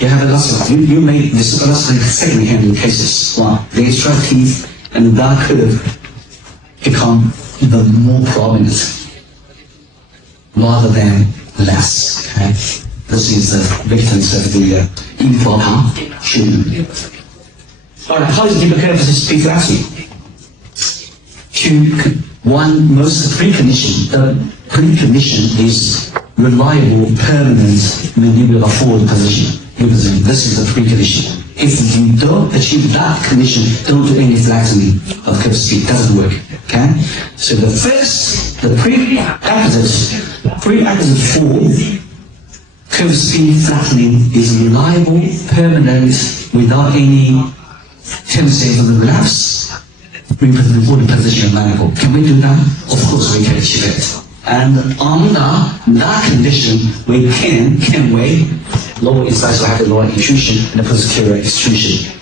You have a lot of, you make this a lot of second hand cases. Wow. The extract teeth and that curve become even more prominent rather than less. Okay? This is the victims of the improper treatment. Alright, how is deep curve speed acting? Most precondition. The precondition is reliable, permanent mandibular forward position. This is the precondition. If you don't achieve that condition, don't do any flattening of curve speed. Doesn't work. Okay? So the prerequisite for curve speed flattening is reliable, permanent, without any tendency of the relapse, forward position of mandible. Can we do that? Of course we can achieve it. And under that condition, we can we lower incisor have a lower intrusion and a posterior extrusion.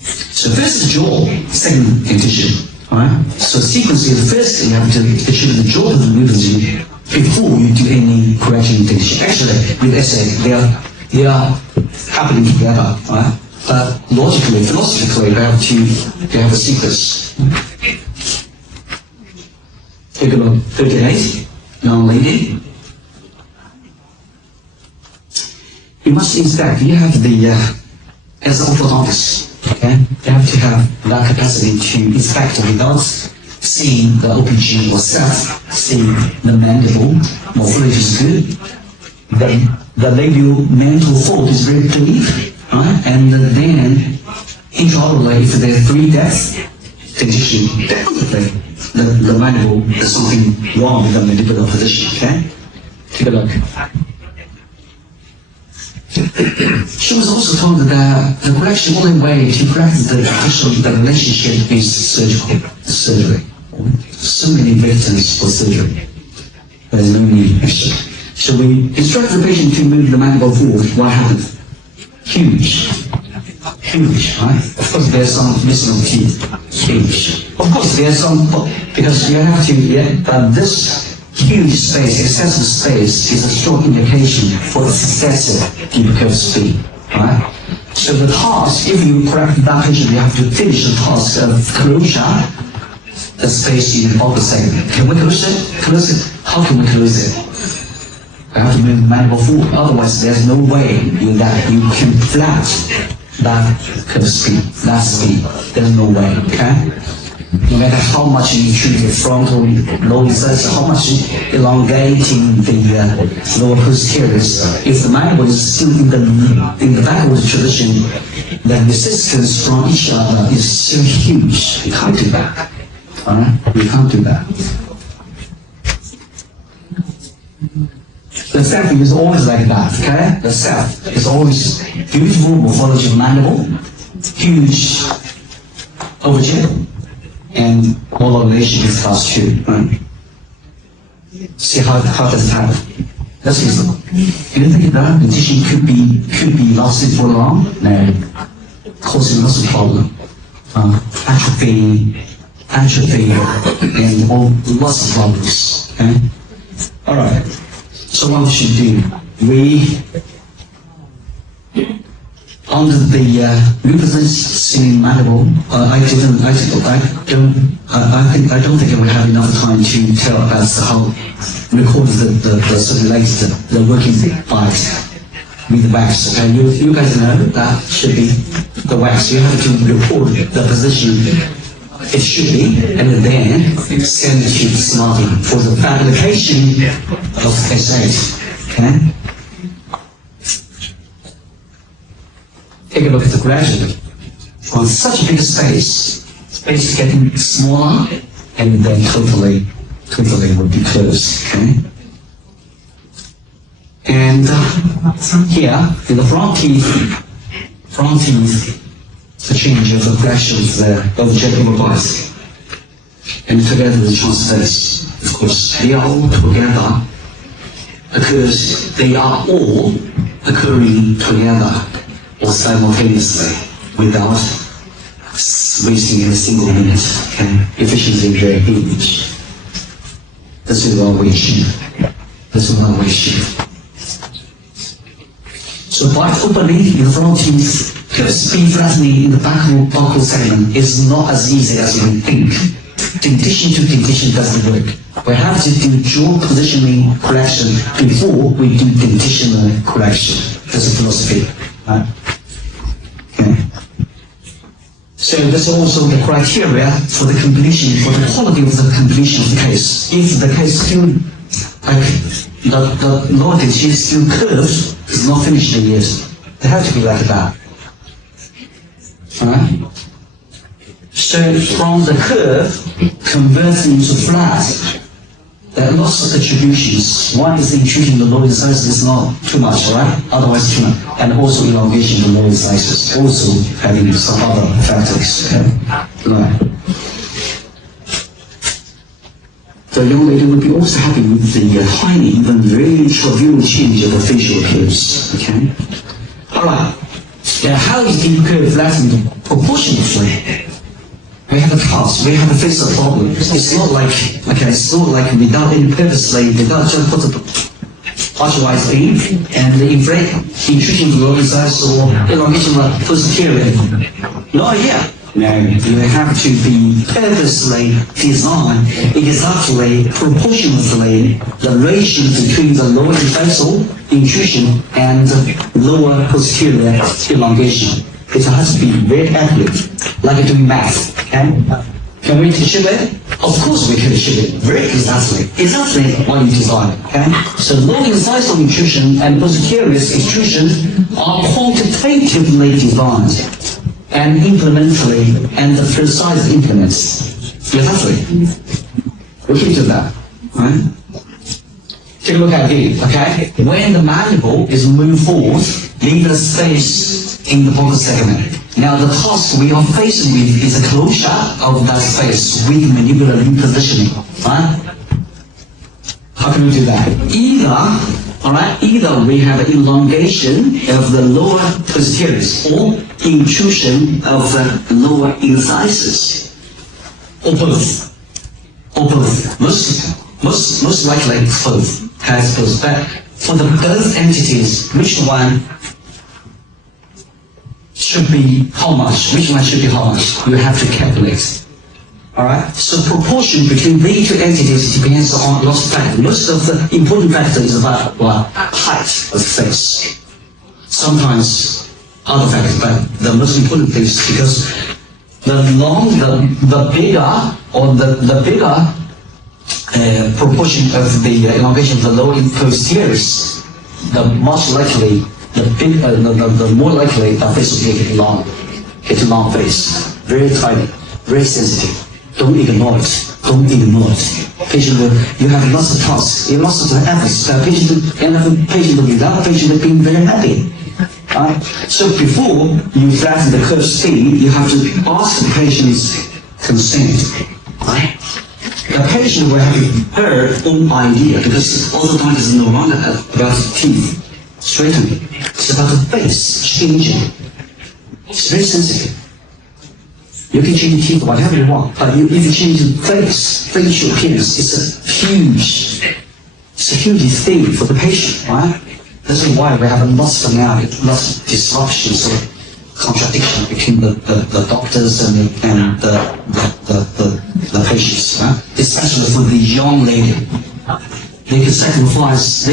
So first is jaw, second condition. Alright? So sequence is first you have to achieve the jaw position before you do any correction condition. Actually, with SA, they are happening together. Alright? But logically, philosophically, they have a sequence. Take a look, 38, young lady. You must inspect, you have as orthodontics, okay? You have to have that capacity to inspect without seeing the OPG or set, seeing the mandible, morphology is good. The labial mantle fold is very clean, right? And then, intraorally, if there are 3 depths, condition, definitely the mandible, there's something wrong with the mandibular position, okay? Take a look. She was also told that the correction only way to correct the relationship is surgery. So many victims for surgery. There's no need actually. So we instruct the patient to move the mandible forward. What happens? Huge, right? Of course there's some missing of teeth. Huge. Of course there's some, because you have to, but this huge space, excessive space, is a strong indication for excessive deep curve speed, right? So the task, if you correct that patient, you have to finish the task of closure, the space in the bulbar segment. Can we close it? How can we close it? We have to move the mandible forward, otherwise there's no way that you can flat that curve speed, that speed. There's no way, okay? no matter how much you treat the frontal lower incisor, how much elongating the lower posteriors, if the mandible is still in the backward tradition, the resistance from each other is still huge. You can't do that. Alright? You can't do that. The self is always like that, okay? The self is always beautiful morphology of mandible, huge overjet, and elongation is class 2. Right? See how does it happen? That's reasonable. Do you think that dentition could be lasted for long? No. Causing lots of problem. Atrophy, and lots of problems. Okay? Alright. So what we should do? Under the repositioning mandible, I don't think we have enough time to tell about how record the circulated, the working part with the wax. Okay, you guys know that should be the wax. You have to record the position it should be, and then send it to the smarty for the application of S8. Okay. Take a look at the gradually. From such a big space is getting smaller, and then totally will be closed. Okay. And here in the front teeth, the change of the pressures there of the jugular bars, and together the transverse. Of course, they are all together because they are all occurring together or simultaneously without wasting a single minute. Okay? Efficiency is very huge. This is what we achieve. So by opening in the front teeth, speed flattening in the buccal segment is not as easy as you think. Dentition to dentition doesn't work. We have to do jaw positioning correction before we do dentitional correction. That's a philosophy. Right? Okay. So that's also the criteria for the completion, for the quality of the completion of the case. If the case still, like the lower dentition is still curved, it's not finished yet. They have to be like that. Alright? So from the curve, converting into flat, there are lots of attributions. One is intrusion in the lower incisors is not too much, right? Otherwise too much. And also elongation in the lower incisors, also having some other factors. Okay? Right. The young lady would be also happy with the tiny, even very trivial change of the facial appearance. Okay? Alright. How is the curve flattened proportionately? We have a task, we have to face a problem. It's not like, without any purposely, without just put the archwise in and inflate, intrusion to the lower incisors or elongation of the posterior. No idea. No, you have to be purposely designed exactly, proportionately, the ratio between the lower incisor intrusion and lower posterior elongation. It has to be very accurate, like doing math. Can we achieve it? Of course we can achieve it, very exactly what you design. Okay? So lower incisor intrusion and posterior intrusion are quantitatively designed and implementally and the precise implements. Exactly. We can do that. Right? Take a look at it, okay? When the mandible is moved forward, leave the space in the bottom segment. Now the task we are facing with is a closure of that space with mandibular repositioning. Right? How can we do that? Either we have elongation of the lower posteriors or intrusion of the lower incisors, or both. Most likely both. Has both. But for the both entities, which one should be how much? Which one should be how much? You have to calculate. Alright? So proportion between these two entities depends on lots of factors. Most of the important factor is about height of the face. Sometimes other factors, but the most important thing is because the bigger or the bigger proportion of the elongation of the lower posteriors, the much likely, the more likely the face will get long face, very tiny, very sensitive. Don't ignore it. Don't ignore it. Patient will, you have lots of tasks, lots of efforts. The patient will be that patient being very happy. So before you flatten the curved speed, you have to ask the patient's consent. Right? The patient will have her own idea because orthodontics is no longer about teeth straightening. It's about the face changing. It's very sensitive. You can change teeth whatever you want, but if you change the facial appearance, it's a huge thing for the patient, right? This is why we have lots of disruptions or contradiction between the doctors and the patients, right? Especially for the young lady. They can sacrifice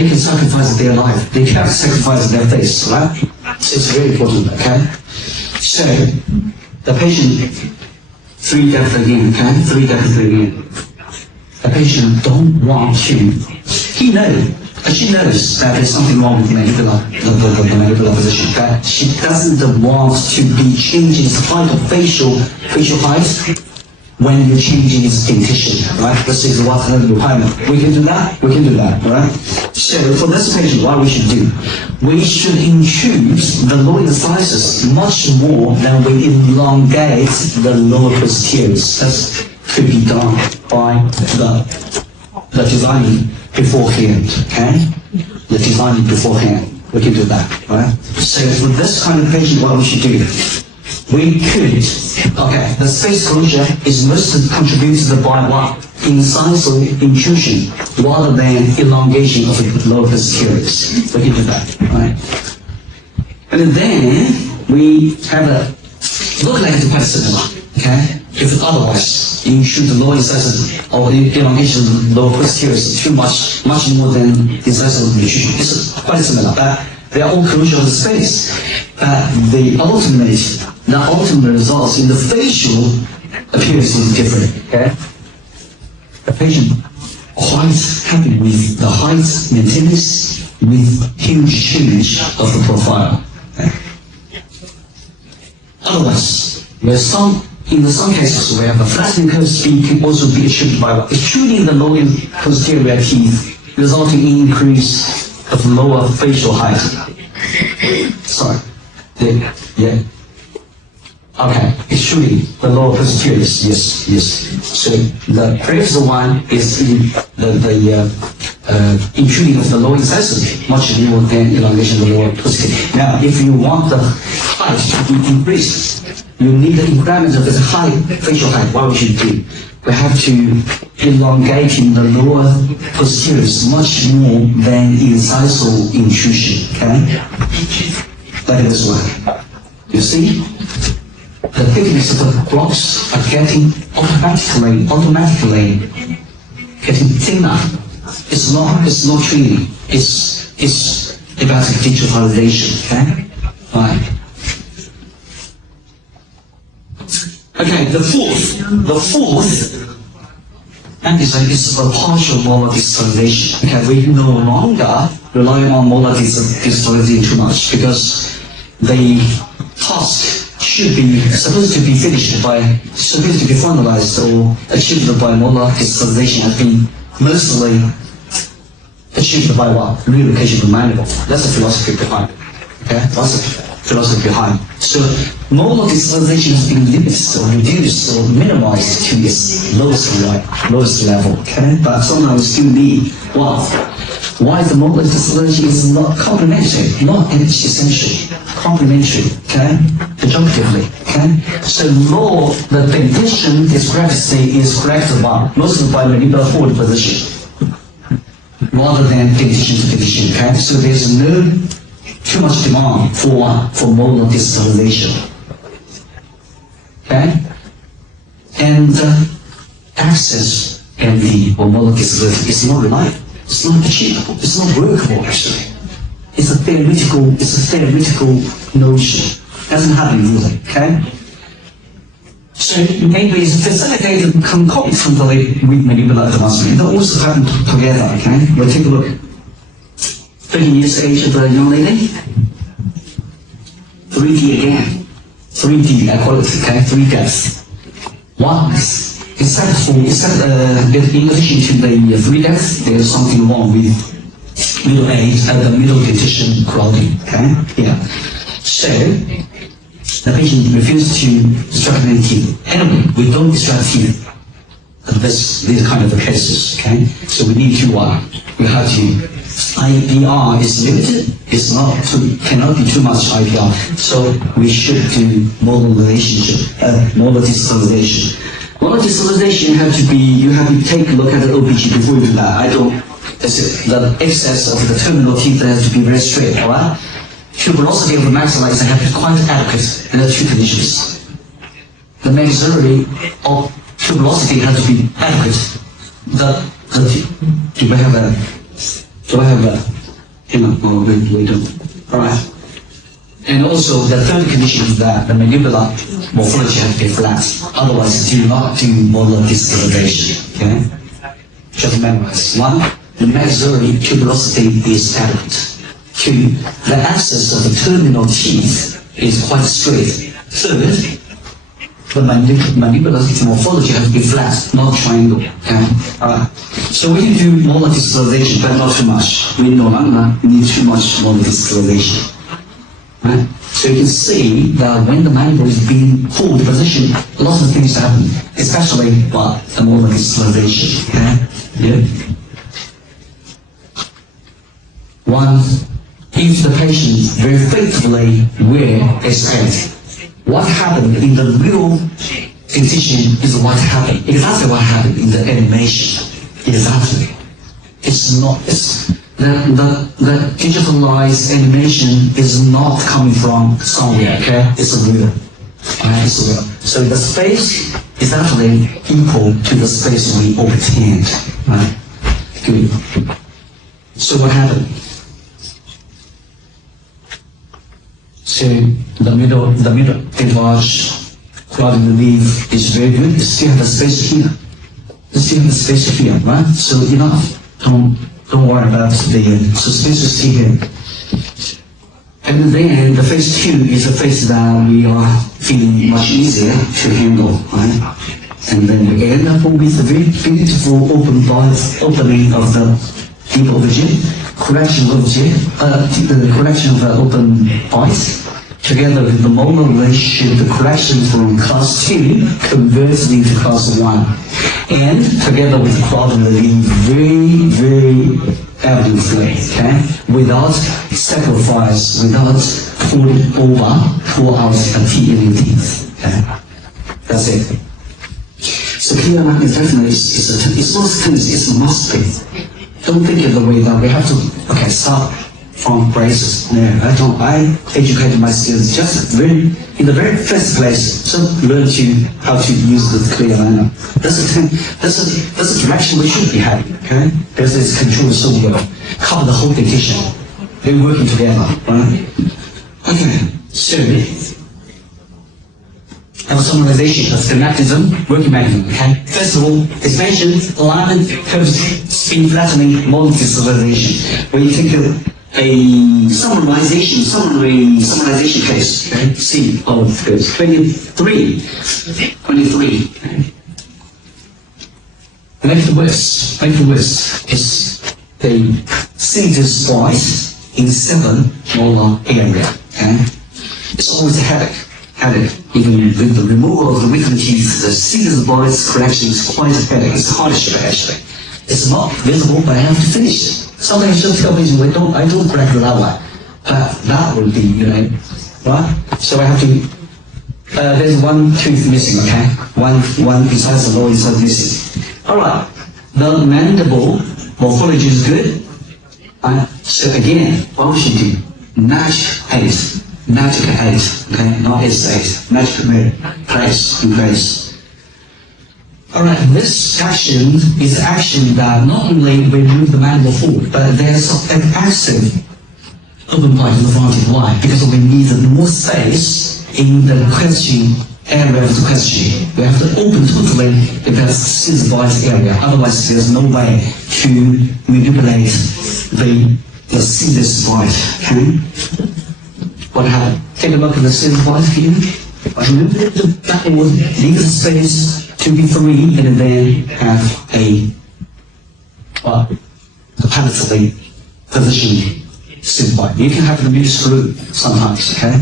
their life. They can't sacrifice their face, right? So it's very important, okay? So the patient, 3 depth again, okay? 3 depth again. The patient don't want to. She knows that there's something wrong with the mandibular position. That she doesn't want to be changing the height of facial height when you're changing its dentition, right? This is what's the requirement. We can do that, right? So for this patient, what we should do? We should introduce the lower incisors much more than we elongate the lower posteriors. That could be done by the designing beforehand, okay? The designing beforehand. We can do that, right? So for this kind of patient, what we should do? We could, the space closure is mostly contributed by what? Incisal intrusion rather than elongation of the lower posteriors. We can do that, right? And then we have a, look like it's quite similar, okay? If otherwise, you intrude the lower incisors or the elongation of the lower posteriors too much more than incisal intrusion. It's quite similar, but they are all crucial to space. The ultimate results in the facial appearance is different, okay? The patient quite happy with the height maintenance with huge change of the profile. Okay? Otherwise, in some cases where the flattening curve speed can also be achieved by extruding the lower posterior teeth, resulting in increase of lower facial height. Sorry. Yeah. Okay, extruding the lower posteriors, yes. So the previous one is the intruding of the lower incisors much more than elongation of the lower posterior. Now, if you want the height to be increased, you need the increment of the facial height. What we should do? We have to elongate the lower posteriors much more than incisal intrusion. Okay, like this one. You see? The thickness of the blocks are getting automatically getting thinner. It's not training. It's about digitalization. Okay, right. Okay, the fourth episode is the partial molar digitalization. Okay, we no longer rely on molar digitalization too much because the task supposed to be finalized or achieved by molar digitalization has been mostly achieved by what? Relocation of the mandible. That's the philosophy behind it. Okay, that's the philosophy behind. So molar digitalization has been limited or reduced or minimized to its lowest level. Okay, but somehow we still need what? Why the molar digitalization is not complementary, not essential, complementary, okay? Conjunctively, okay? So the dentition discrepancy is corrected mostly by mandibular forward position rather than dentition to dentition, okay? So there's no too much demand for molar digitalization, okay? And access and the molar digitalization is not reliable. It's not achievable. It's not workable, actually. It's a theoretical notion. It doesn't happen really, okay? So maybe it's facilitated concomitantly with mandibular advancement. They also happen together, okay? We'll take a look. 13 years age of a young lady. 3D again. 3D, I call it, okay? 3 depths. One, in addition to the 3 depths, there's something wrong with middle age and the middle dentition crowding, okay? Yeah. So, the patient refused to extract any teeth. Anyway, we don't extract teeth. These kind of cases, okay? So we need to, we have to, IPR is limited, it's not cannot be too much IPR. So we should do molar relationship, molar distalization. Molar distalization you have to take a look at the OPG before you do that. The excess of the terminal teeth has to be very straight, alright? Tuberosity of the maxilla is quite adequate in the 2 conditions. The maxillary of tuberosity has to be adequate. Do I have a, oh, we don't. Alright. And also the third condition is that the mandibular morphology has to be flat. Otherwise, do not do molar distalization. Okay? Just memorize. 1. The maxillary tuberosity is adequate. 2. The axis of the terminal teeth is quite straight. 3rd, the mandibular morphology has to be flat, not triangle. Okay? Alright. So we can do molar distalization, but not too much. We no longer need too much molar distalization. Right? So you can see that when the mandible is being pulled position, lots of things happen, especially by the molar distalization. Okay? Yeah. 1. If the patient very faithfully wear a stent, what happened in the real dentition is what happened. Exactly what happened in the animation. Exactly. It's not. The digitalized animation is not coming from somewhere. Okay, it's real. It's real. So the space is actually equal to the space we obtained. Right. Good. So what happened? So the middle edge crowding relief is very good. You still have a space here. You still have a space here, right? So enough. Don't worry about the space is here. And then the phase 2 is a phase that we are feeling much easier to handle, right? And then we end up with a very beautiful opening of the deep OVG, correction of the correction of the open voice, together with the molar relationship, the correction from class 2 converts into class 1. And together with the crowding relief, very, very evidently, okay? Without sacrifice, without pull out a teeth, okay? That's it. So clear line is definitely, it's not tendency, it's a must be. Don't think of the way that we have to, start from braces. No, I educated my students just in the very first place, so learn how to use the clear liner. That's a direction we should be having, okay? Because it's controlled so well. Cover the whole dentition. They're working together, right? Okay, so our summarization of the mechanism, working mechanism, okay? First of all, expansion, alignment, curves, spin flattening, molar distalization. When you think of a summarization case, okay? C of case 23. Okay? Left west is the synthesis voice in 7 molar area, okay? It's always a headache. Even with the removal of the weakened teeth, the synthesis voice correction is quite a headache. It's hardship actually. It's not visible, but I have to finish it. Sometimes you tell me, I don't correct that one. But that would be, right? So I have to, there's one tooth missing, okay? One besides the lower is missing. Alright, the mandible morphology is good. So again, what we should do? Match 8, okay? Not S8, match place in place. Alright, this action is action that not only will move the mandible forward, but there's an active open point in the frontal line because we need more space in the question area of the question. We have to open totally the synthesized area. Otherwise, there's no way to manipulate the synthesized. Okay? What happened? Take a look at the synthesized here. That it would leave the space to be free and then have a palatable position synthesized. You can have the mute screw sometimes, okay?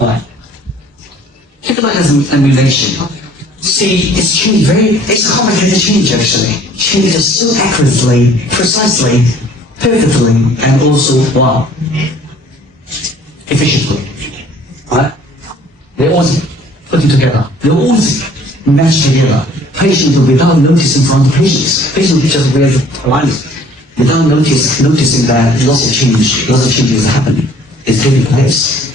Right. Take a look at the emulation. See, it's changed it's a complicated change actually. Changes so accurately, precisely, perfectly, and also, efficiently. Right? They always put it together. They always match together. Patient without noticing from the patients. Patient just wears alignment without noticing that lots of changes are happening. It's taking place.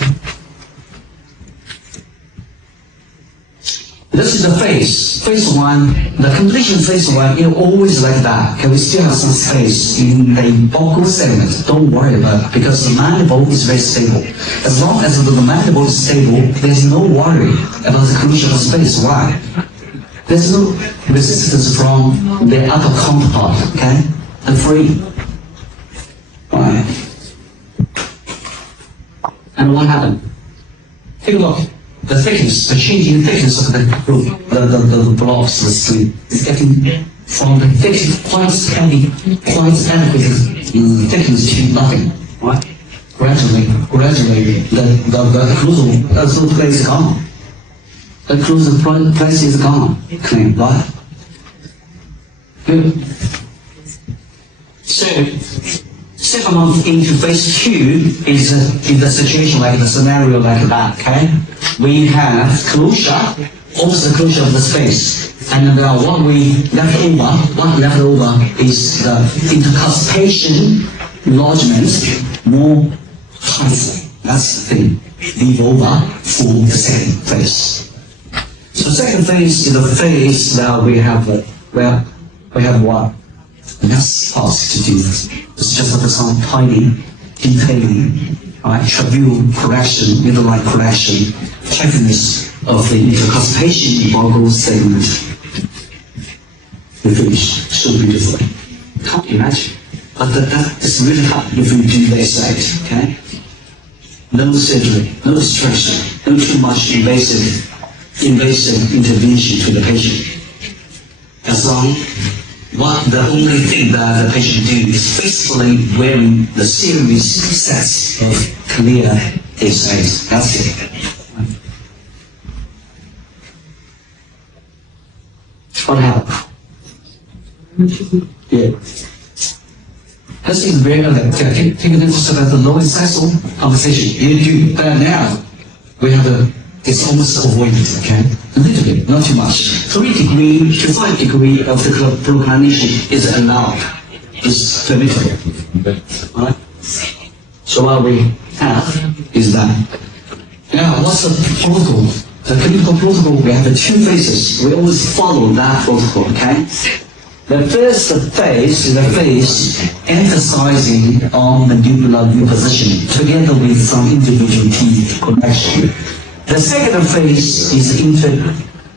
This is the phase. Phase 1, the completion phase 1 is always like that. Okay, we still have some space in the vocal segment. Don't worry about it because the mandible is very stable. As long as the mandible is stable, there's no worry about the completion of space. Why? There's no resistance from the upper counterpart. Okay, and free. Why? And what happened? Take a look. The thickness, the changing thickness of the blocks, the sleeve, is getting from the thickness quite adequate thickness to nothing, right? Gradually, the occlusal place is gone. The occlusal place is gone, clean, right? Good. So, step month into phase 2 is a situation like the scenario like that, okay? We have closure, also the closure of the space. And what left over is the intercuspation enlargement more tightly. That's the thing. Leave over for the second phase. So second phase is the phase that we have where we have what? Less parts to do. It's just like some tiny detailing, right? Trabule correction, midline correction, tightness of the intercuspation vocal segment. The finish so beautifully. Can't imagine. But that is really hard if we do this side, okay? No surgery, no extraction, no too much invasive intervention to the patient. As long the only thing that the patient do is faithfully wearing the series sets of clear essays. That's it. What happened? Yeah. This is very take an interest about the low incisal conversation. You do now. We have it's almost avoided, okay? A little bit, not too much. 3 degree to 5 degree of the proclination is allowed, is permissible. Alright? So what we have is that. Now, what's the protocol? The clinical protocol, we have 2 phases. We always follow that protocol, okay? The first phase is a phase emphasizing on mandibular repositioning together with some individual teeth connection. The second phase is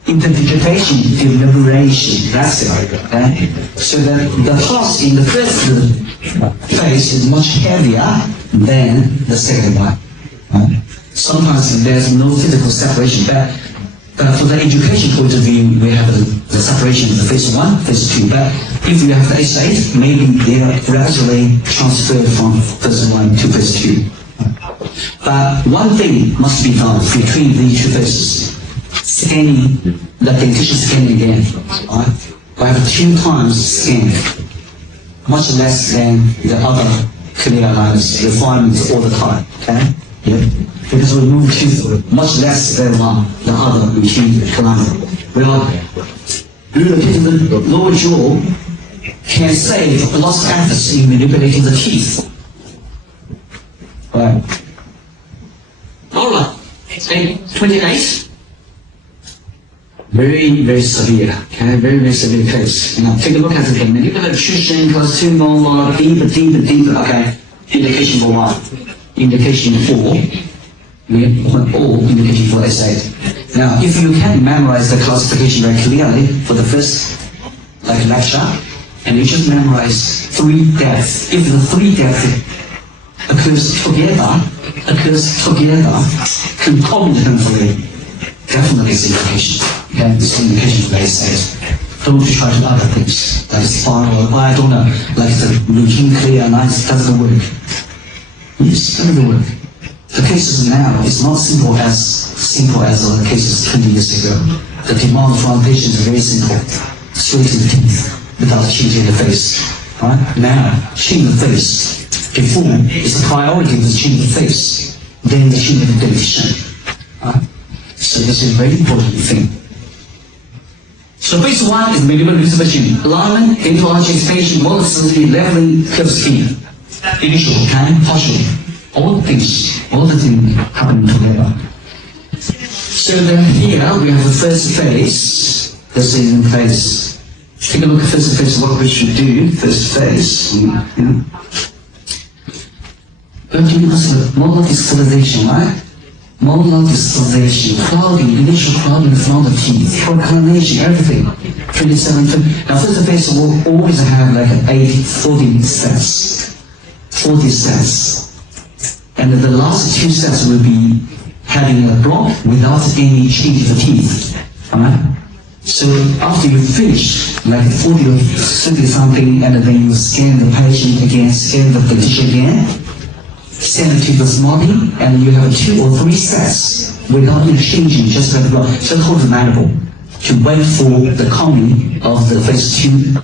interdigitation deliberation. That's it. Okay? So the task in the first phase is much heavier than the second one. Sometimes there's no physical separation, but for the education point of view, we have the separation of the phase 1, phase 2. But if you have the S8, maybe they are gradually transferred from phase 1 to phase 2. But one thing must be done between these 2 phases. Scanning, the dentition scanning again. Right? We have 2 times scan, much less than the other clear aligners refinements all the time. Okay? Yeah. Because we move teeth much less than the other routine aligner. We are relocating the lower jaw can save lost efforts in manipulating the teeth. Right. Alright, 28. Very severe, okay, very severe case. Now take a look at it. Mandibular obtrusion plus 2 molar, deeper, okay. Indication for what? Indication for we want all indicating for SIDO. Now, if you can memorize the classification very clearly for the first lecture, and you just memorize 3 depths. If the 3 depths occurs together, concomitantly, definitely it's indication. Okay, it's indication for SIDO. Don't try to do other things, like spine or I don't know, like the routine clear lines doesn't work. Yes, it doesn't work. The cases now is not simple as the cases 20 years ago. The demand from patients is very simple. Straight to the teeth without changing the face. Right? Now, change the face. Before, it's a priority to change the face. Then the change the dentition. Right? So this is a very important thing. So phase 1 is minimal reservation, alignment, dental expansion, molar facility, leveling, curve scheme. Initial, time, partial. All the things happen together. So then here we have the first phase. This is in place. Take a look at first phase, what we should do. First phase. Going to give us the molar discolorization, right? Molar discolorization, clouding, initial clouding from the teeth, proclamation, everything. 27, 20. Now first phase will always have like 40 sets. 40 sets. And the last 2 sets will be having a block without any change of the teeth. Alright? So after you finish, like 40 or 30 something, and then you scan the patient again, scan the dentition again, send it to the smarting, and you have 2 or 3 sets without any changing, just like block. So hold the mandible to wait for the coming of the phase 2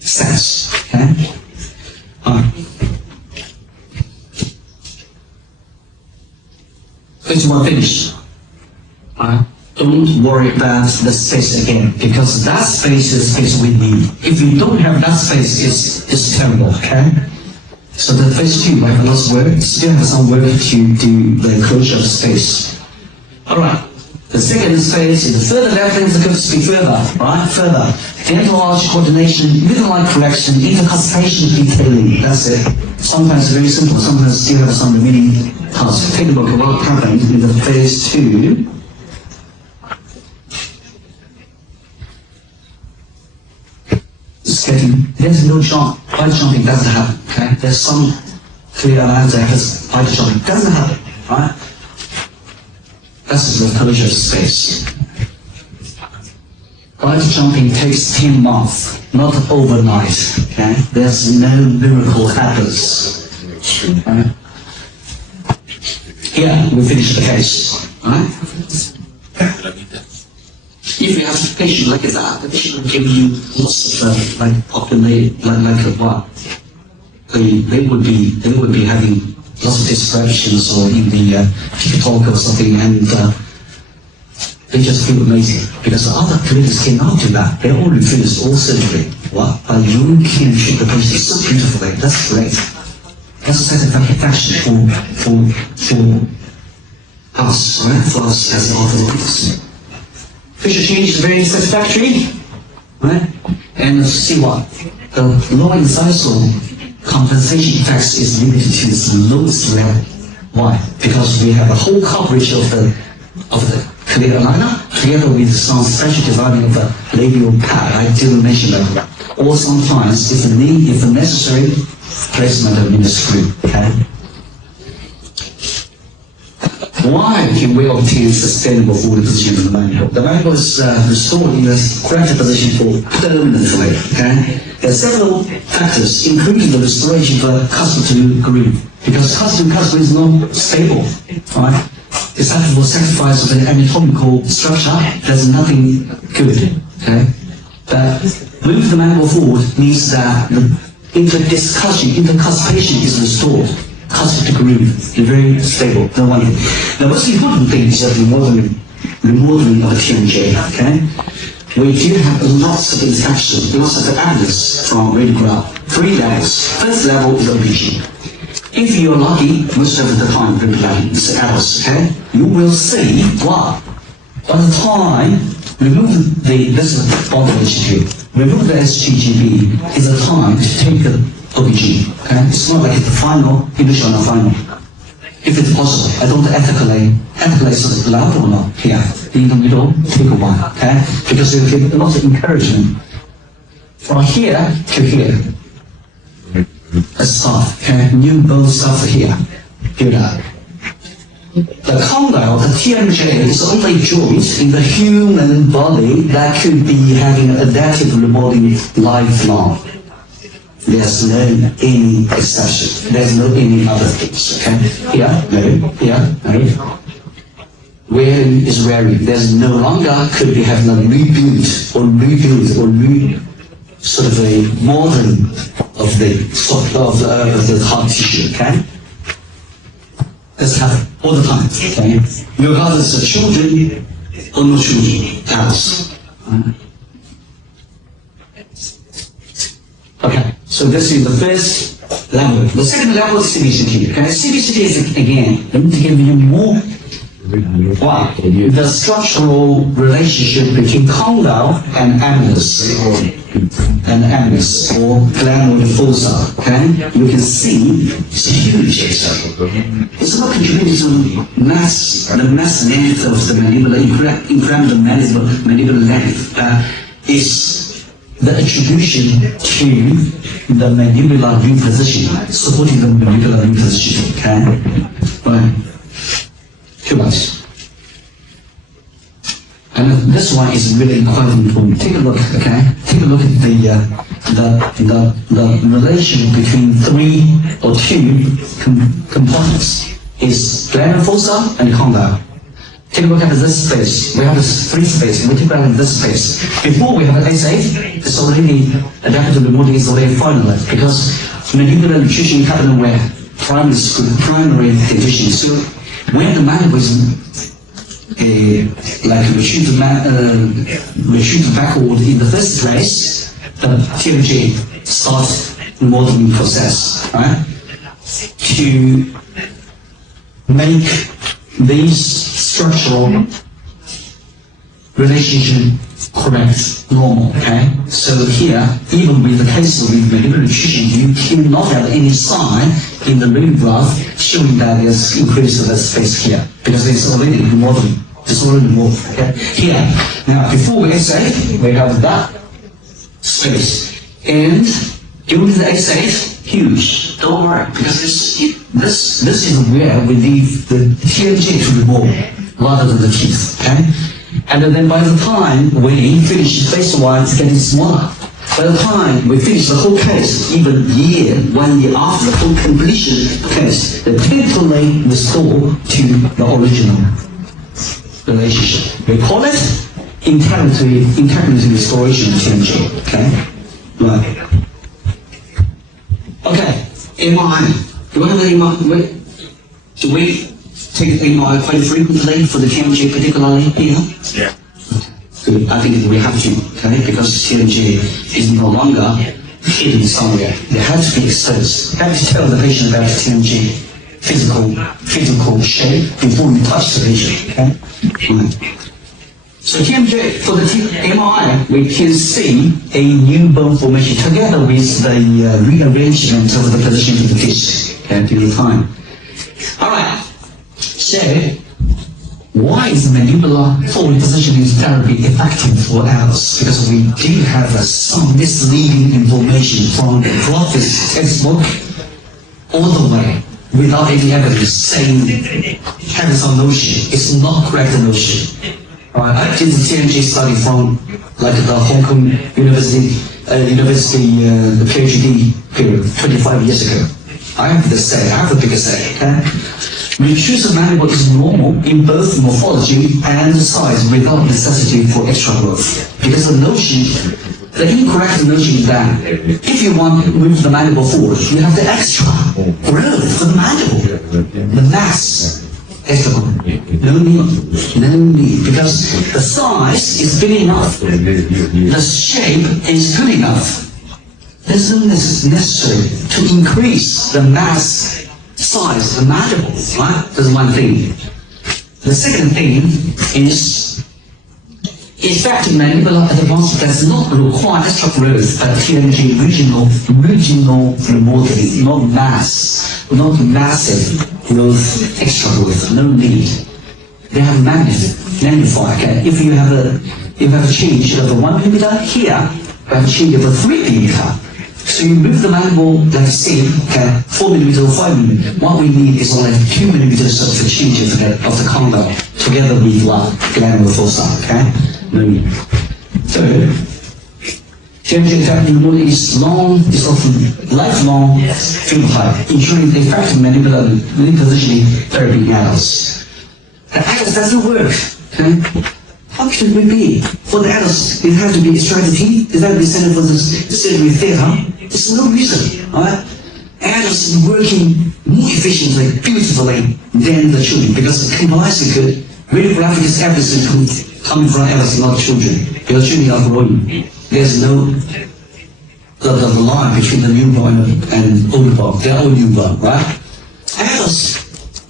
sets. Okay? Phase 1 finish. Don't worry about the space again, because that space is the space we need. If you don't have that space, it's terrible, okay? So the phase 2 might have lots of work, still have some work to do the closure of space. Alright, the second phase is the further leveling the curve speed further, right? Further. Dental arch coordination, midline correction, intercuspation detailing, that's it. Sometimes very simple, sometimes still have some remaining tasks. Take a look at what happened in the phase 2. There's no jump, bite jumping doesn't happen, okay? There's some clear lines that has bite jumping, doesn't happen, right? That's the closure space. Bite jumping takes 10 months, not overnight, okay? There's no miracle happens, right? Here, we finish the case, right? If you have a patient like that, the patient will give you lots of populate like what? They would be having lots of disruptions or in the TikTok or something, and they just feel amazing because other clinics cannot do that. They all refuse all surgery. What? But you can treat the patient so beautifully. That's great. That's a satisfaction for us, right? For us as orthodontics. Facial change is very satisfactory, right? And see what? The low incisal compensation effects is limited to its lowest level. Why? Because we have a whole coverage of the clear aligner together with some special designing of the labial pad. I didn't mention that. Or sometimes, if necessary, placement of the screw. Okay? Why can we obtain sustainable forward position in the mandible? The mandible is restored in the correct position for permanently. Okay? There are several factors, including the restoration of custom to groove, because custom is not stable. Right? It's actually sacrifice of the anatomical structure. There's nothing good. Okay? But move the mandible forward means that the intercuspation is restored. Custom to groove is very stable. The most important thing is that remodeling of the TMJ. Okay, we do have lots of infection, lots of evidence from radiograph. 3 levels. First level is OPG. If you're lucky, most of the time, it's adults. Okay, you will see what by the time remove this bondage, remove the SGGB is a time to take the OPG. Okay? It's not like the final, initial and final. if it's possible. I don't ethically sort of allowed or not here. In the middle, take one, okay? Because it will give a lot of encouragement. From here to here. A start, okay? New bone starts here. Build up. The condyle, the TMJ, is only joint in the human body that could be having adaptive remodeling lifelong. There's no any exception. There's no any other things. Okay? Here, no. Wearing is wearing. There's no longer could be having a rebuild sort of a modeling of the heart tissue. Okay? This happens all the time. Okay? Regardless of children or no children, adults. Okay, so this is the first level. The second level is CBCT. Okay, CBCT is again, let me give you more. Why? The structural relationship between condyle and annulus, or glandular fossa. Okay, you can see it's huge. It's not contributing to the mass length of the mandibular, incremental mandibular length is the attribution to the mandibular repositioning, supporting the mandibular repositioning. Okay, right. Two months. And this one is really quite important. Take a look, okay? Take a look at the relation between three or two components is glandular fossa and condyle. Take a look at this space. We have this three space. We take a look at this space. Before we have an S8, it's already adaptive remodeling is already finalized because mandibular nutrition happens where primary condition. So when the mandible is retreat backward in the first place, the TMJ starts remodeling process, right? To make these structural relationship correct, normal, okay? So here, even with the case with mandibular nutrition, you cannot have any sign in the ring graph showing that there's increase of the space here, because it's already remodeling. It's already removed, okay? Here, now before we S8, we have that space. And during the S8, huge, don't worry, because this is where we leave the TMJ to remove, rather than the teeth, okay? And then by the time we finish phase 1, it's getting smaller. By the time we finish the whole case, even 1 year after the whole completion case, they typically restore to the original relationship. We call it integrity restoration TMJ. Okay? Right. Okay, MRI. Do we have an MRI? Do we take MRI quite frequently for the TMJ particularly here? Yeah. Good. I think we have to, okay? Because TMJ is no longer hidden somewhere. They have to be exposed. You have to tell the patient about TMJ physical shape before you touch the patient, okay? So TMJ, for the MRI, we can see a new bone formation together with the rearrangement of the position of the teeth, okay, during time. Alright, so why is mandibular forward positioning therapy effective for adults? Because we do have some misleading information from the Prof's textbook all the way without any evidence saying having some notion. It's not correct notion. I did the TMJ study from like the Hong Kong University, the PhD period 25 years ago. I have to say, I have a bigger say, okay? Retrusive mandible is normal in both morphology and size without necessity for extra growth. Because the incorrect notion is that if you want to move the mandible forward, you have the extra growth for the mandible, the mass. No need, because the size is big enough, the shape is good enough. There's no necessary to increase the mass size of the mandible, right? That's one thing. The second thing is effective mandibular advancement does not require extra growth, but TNG regional remodeling, not massive growth, extra growth, no need. They have magnify. Okay? If you have a change of 1 millimeter here, you have a change of 3 millimeter. So you move the mandible, like say, 4 millimeter or 5 millimeter. What we need is only 2 millimeters of the change of the condyle together with glandular fossa. Okay? No need. So, changing effective remodeling is often lifelong phenotype, ensuring the effective mandibular repositioning therapy in adults. The adults doesn't work. Okay? How should we be? For the adults, it has to be extracted teeth, it has to be sent for the surgery theater. There's no reason. Alright? Adults are working more efficiently, beautifully than the children because the compliance is good. Radiographic is evidence coming from adults, not children. Because children are growing. There's no the line between the newborn and old born. They're all newborn, right? Adults.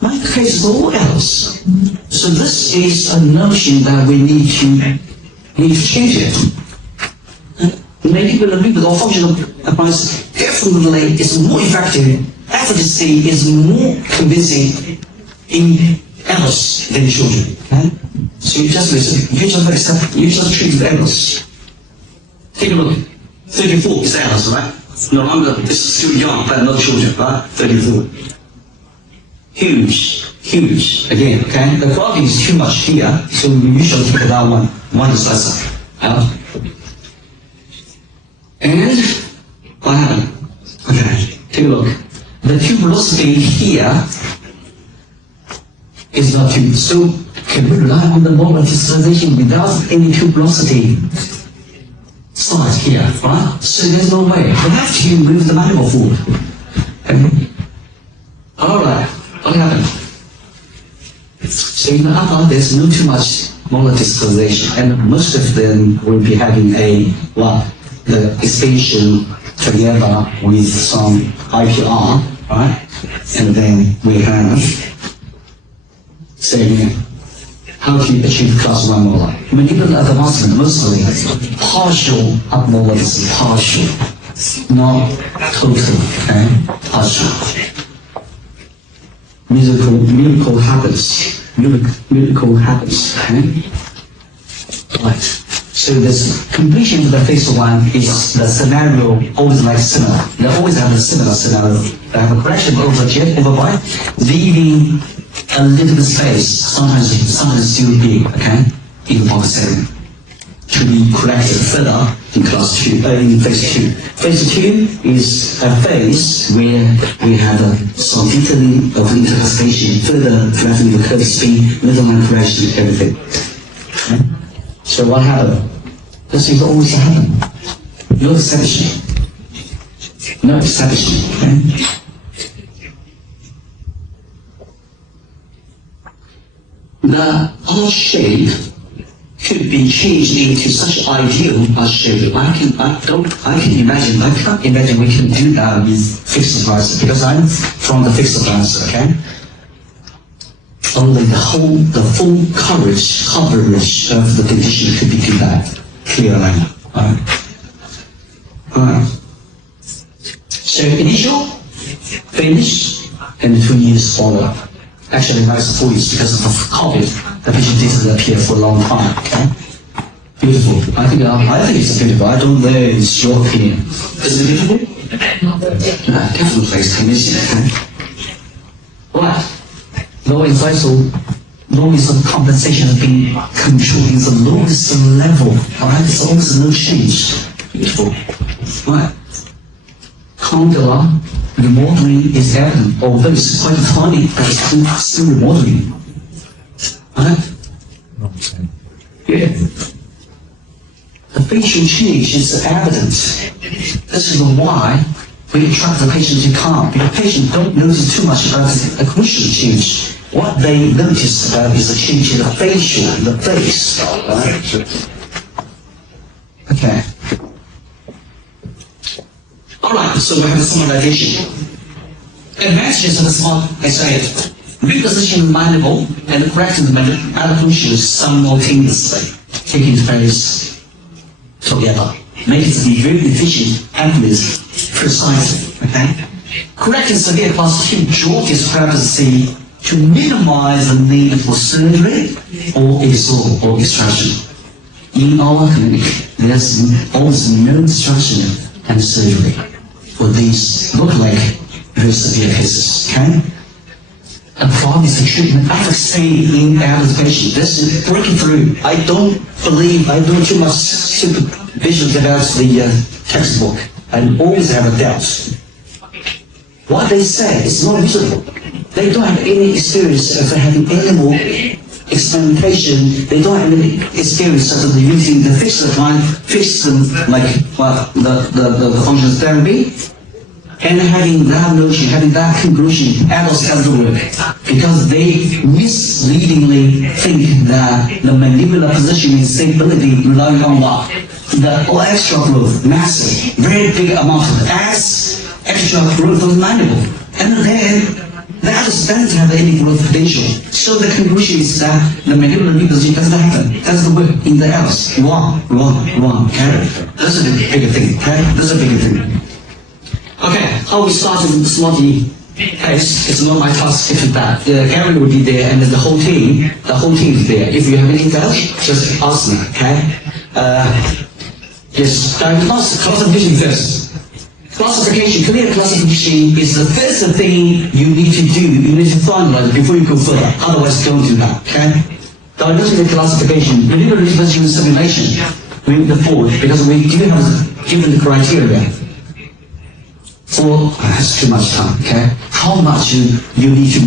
My case is all else. So this is a notion that we need to change it. Many people agree with all functional appliance definitely is more effective. Efficacy is more convincing in adults than children. Okay? So you just listen. You just treat the adults. Take a look. 34 is adults, right? No longer this is still young, but not children, right? 34. Huge, again, okay? The quality is too much here, so we usually take that one. One is lesser. Out. And what happened? Okay, take a look. The tubulosity here is not tube. So can we rely on the normal crystallization without any tubulosity side here, right? So there's no way. We have to move the mandible forward. Okay? Alright. What happened? So in the upper, there's no too much molar discoloration, and most of them will be having the expansion together with some IPR, right? And then we have saying how to achieve class 1 molar. Mandibular advancement mostly partial abnormalities, partial, not total, okay? Partial. Miracle happens. Okay? Right. So this completion of the phase 1 is the scenario always like similar. They always have a similar scenario. They have a correction over jet over y, leaving a little bit space, sometimes still big, okay, in the box setting, to be corrected further in class 2, in phase 2. Phase 2 is a phase where we have some detailing of the interpretation, further flattening the curve speed, middle line correction, everything. Okay? So what happened? This is always happen. No exception. No exception. Okay? The R shape could be changed into such ideal R shape. I can't imagine we can do that with fixed appliance because I'm from the fixed appliance, okay? Only the full coverage of the condition could be do that clearly. Alright. So initial, finish, and 2 years follow. Actually, nice 4 years because of COVID. The patient didn't appear for a long time. Okay, beautiful. I think it's beautiful. I don't know. It's your opinion. Is it beautiful? Definitely, it's convincing. Okay. Right. Low lowest compensation has been controlled in the lowest level. Alright, there's almost no change. Beautiful. Right. Condylar remodeling is evident, although it's quite tiny, but it's still remodeling. Alright? Yeah. The facial change is evident. This is why we attract the patient to come. Because patients don't notice too much about the acoustic change. What they notice about is the change in the facial, in the face. Right? Okay. Alright, so we have the summarization. Advantages of the smart SIDO. Reposition the mandible and correcting the mandible simultaneously. taking place together. Make it be very efficient, accurate, precise. Okay? Correcting severe class 2 jaw discrepancy to minimize the need for surgery or extraction. In our clinic, there's almost no extraction and surgery for these look like very severe cases. Okay? A problem is the treatment after staying in adult patient. This is breaking through. I don't do too much supervision about the textbook. I always have a doubt. What they say is not reasonable. They don't have any experience of having animal experimentation. They don't have any experience of using the fixed line, the functional therapy. And having that notion, having that conclusion, adults have to work because they misleadingly think that the mandibular positioning stability relying on what? The extra growth, massive, very big amount of extra growth of the mandible. And then the adults don't have any growth potential. So the conclusion is that the mandibular repositioning doesn't happen. Doesn't work in the adults. Wrong. Okay? That's a bigger thing. Okay? That's a bigger thing. Okay, how we started with the SMARTY case, it's not my task to do that. Gary will be there and the whole team is there. If you have any doubts, just ask me, okay? Yes, classification first. Classification, clear classification is the first thing you need to do. You need to finalize before you go further. Otherwise, don't do that, okay? Diagnostic classification, you need a repositioning simulation with the forward because we do have given criteria. For that's too much time, okay? How much you need to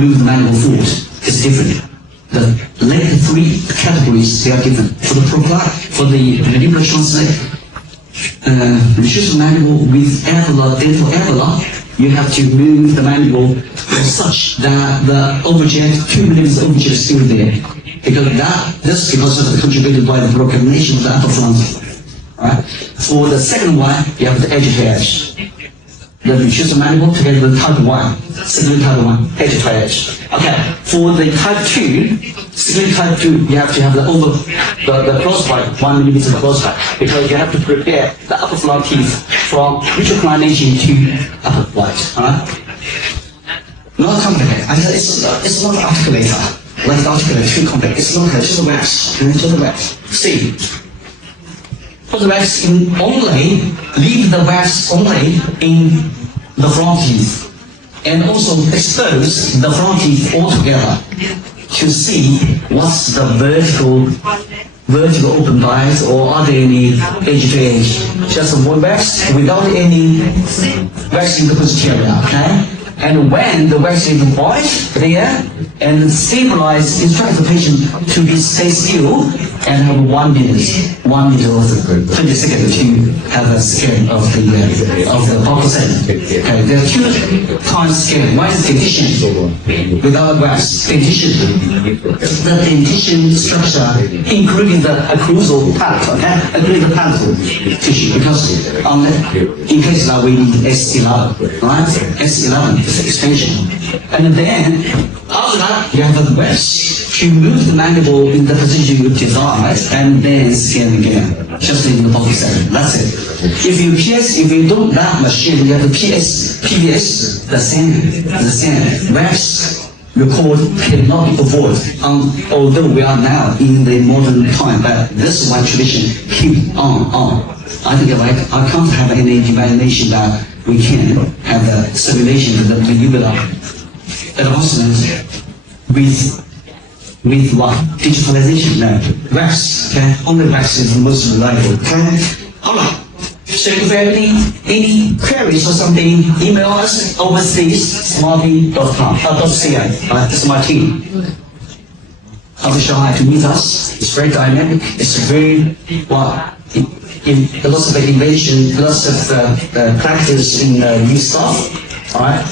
move the mandible forward is different. The later three categories, they are different. For the mandibular translate, reduce the mandible with dental alveolar, you have to move the mandible such that the overjet, 2 millimeters overjet is still there. Because of the contributed by the proclamation of the upper front. Right? For the second one, you have the edge to edge. You reduce the mandible together with type 1, sigmoid type 1, edge to edge. Okay, for the type 2, sigmoid type 2, you have to have the crossbite, 1 millimeter crossbite, because you have to prepare the upper front teeth from retroclination to upper bite. Alright? Not complicated. It's not articulator. Like the articulator, too complex. It's not just a wax. Just a wax. See. Put the wax in only, leave the wax only in the front teeth and also expose the front teeth altogether to see what's the vertical open bite or are there any edge to edge. Just one wax without any wax in the posterior, okay? And when the wax is white there and stabilize, instruct the patient to stay still and have 1 minute or 20 seconds to have a scan of the vocal segment. Okay, there are 2 times scan. One is dentition without wax. Dentition. The dentition structure, including the occlusal part, okay? Including the palatal tissue, because in case now we need S11, right? S11 is extension. And then after that, you have the wax to move the mandible in the position you desire and then scan again, just in the vocal segment. That's it. If you don't that machine, you have the PVS, the same. Wax record cannot be performed, although we are now in the modern time, but this is my tradition, keep on. I think I can't have any imagination that we can have a simulation of the mandibular advancement with what? Digitalization now. Wax, okay? Only wax is the most reliable, okay? Alright. So if you have any queries or something, email us overseas, smarty.com.cn. This is my team. Dr. Shen to meet us. It's very dynamic. It's very, lots of innovation, lots of practice in new stuff. Alright?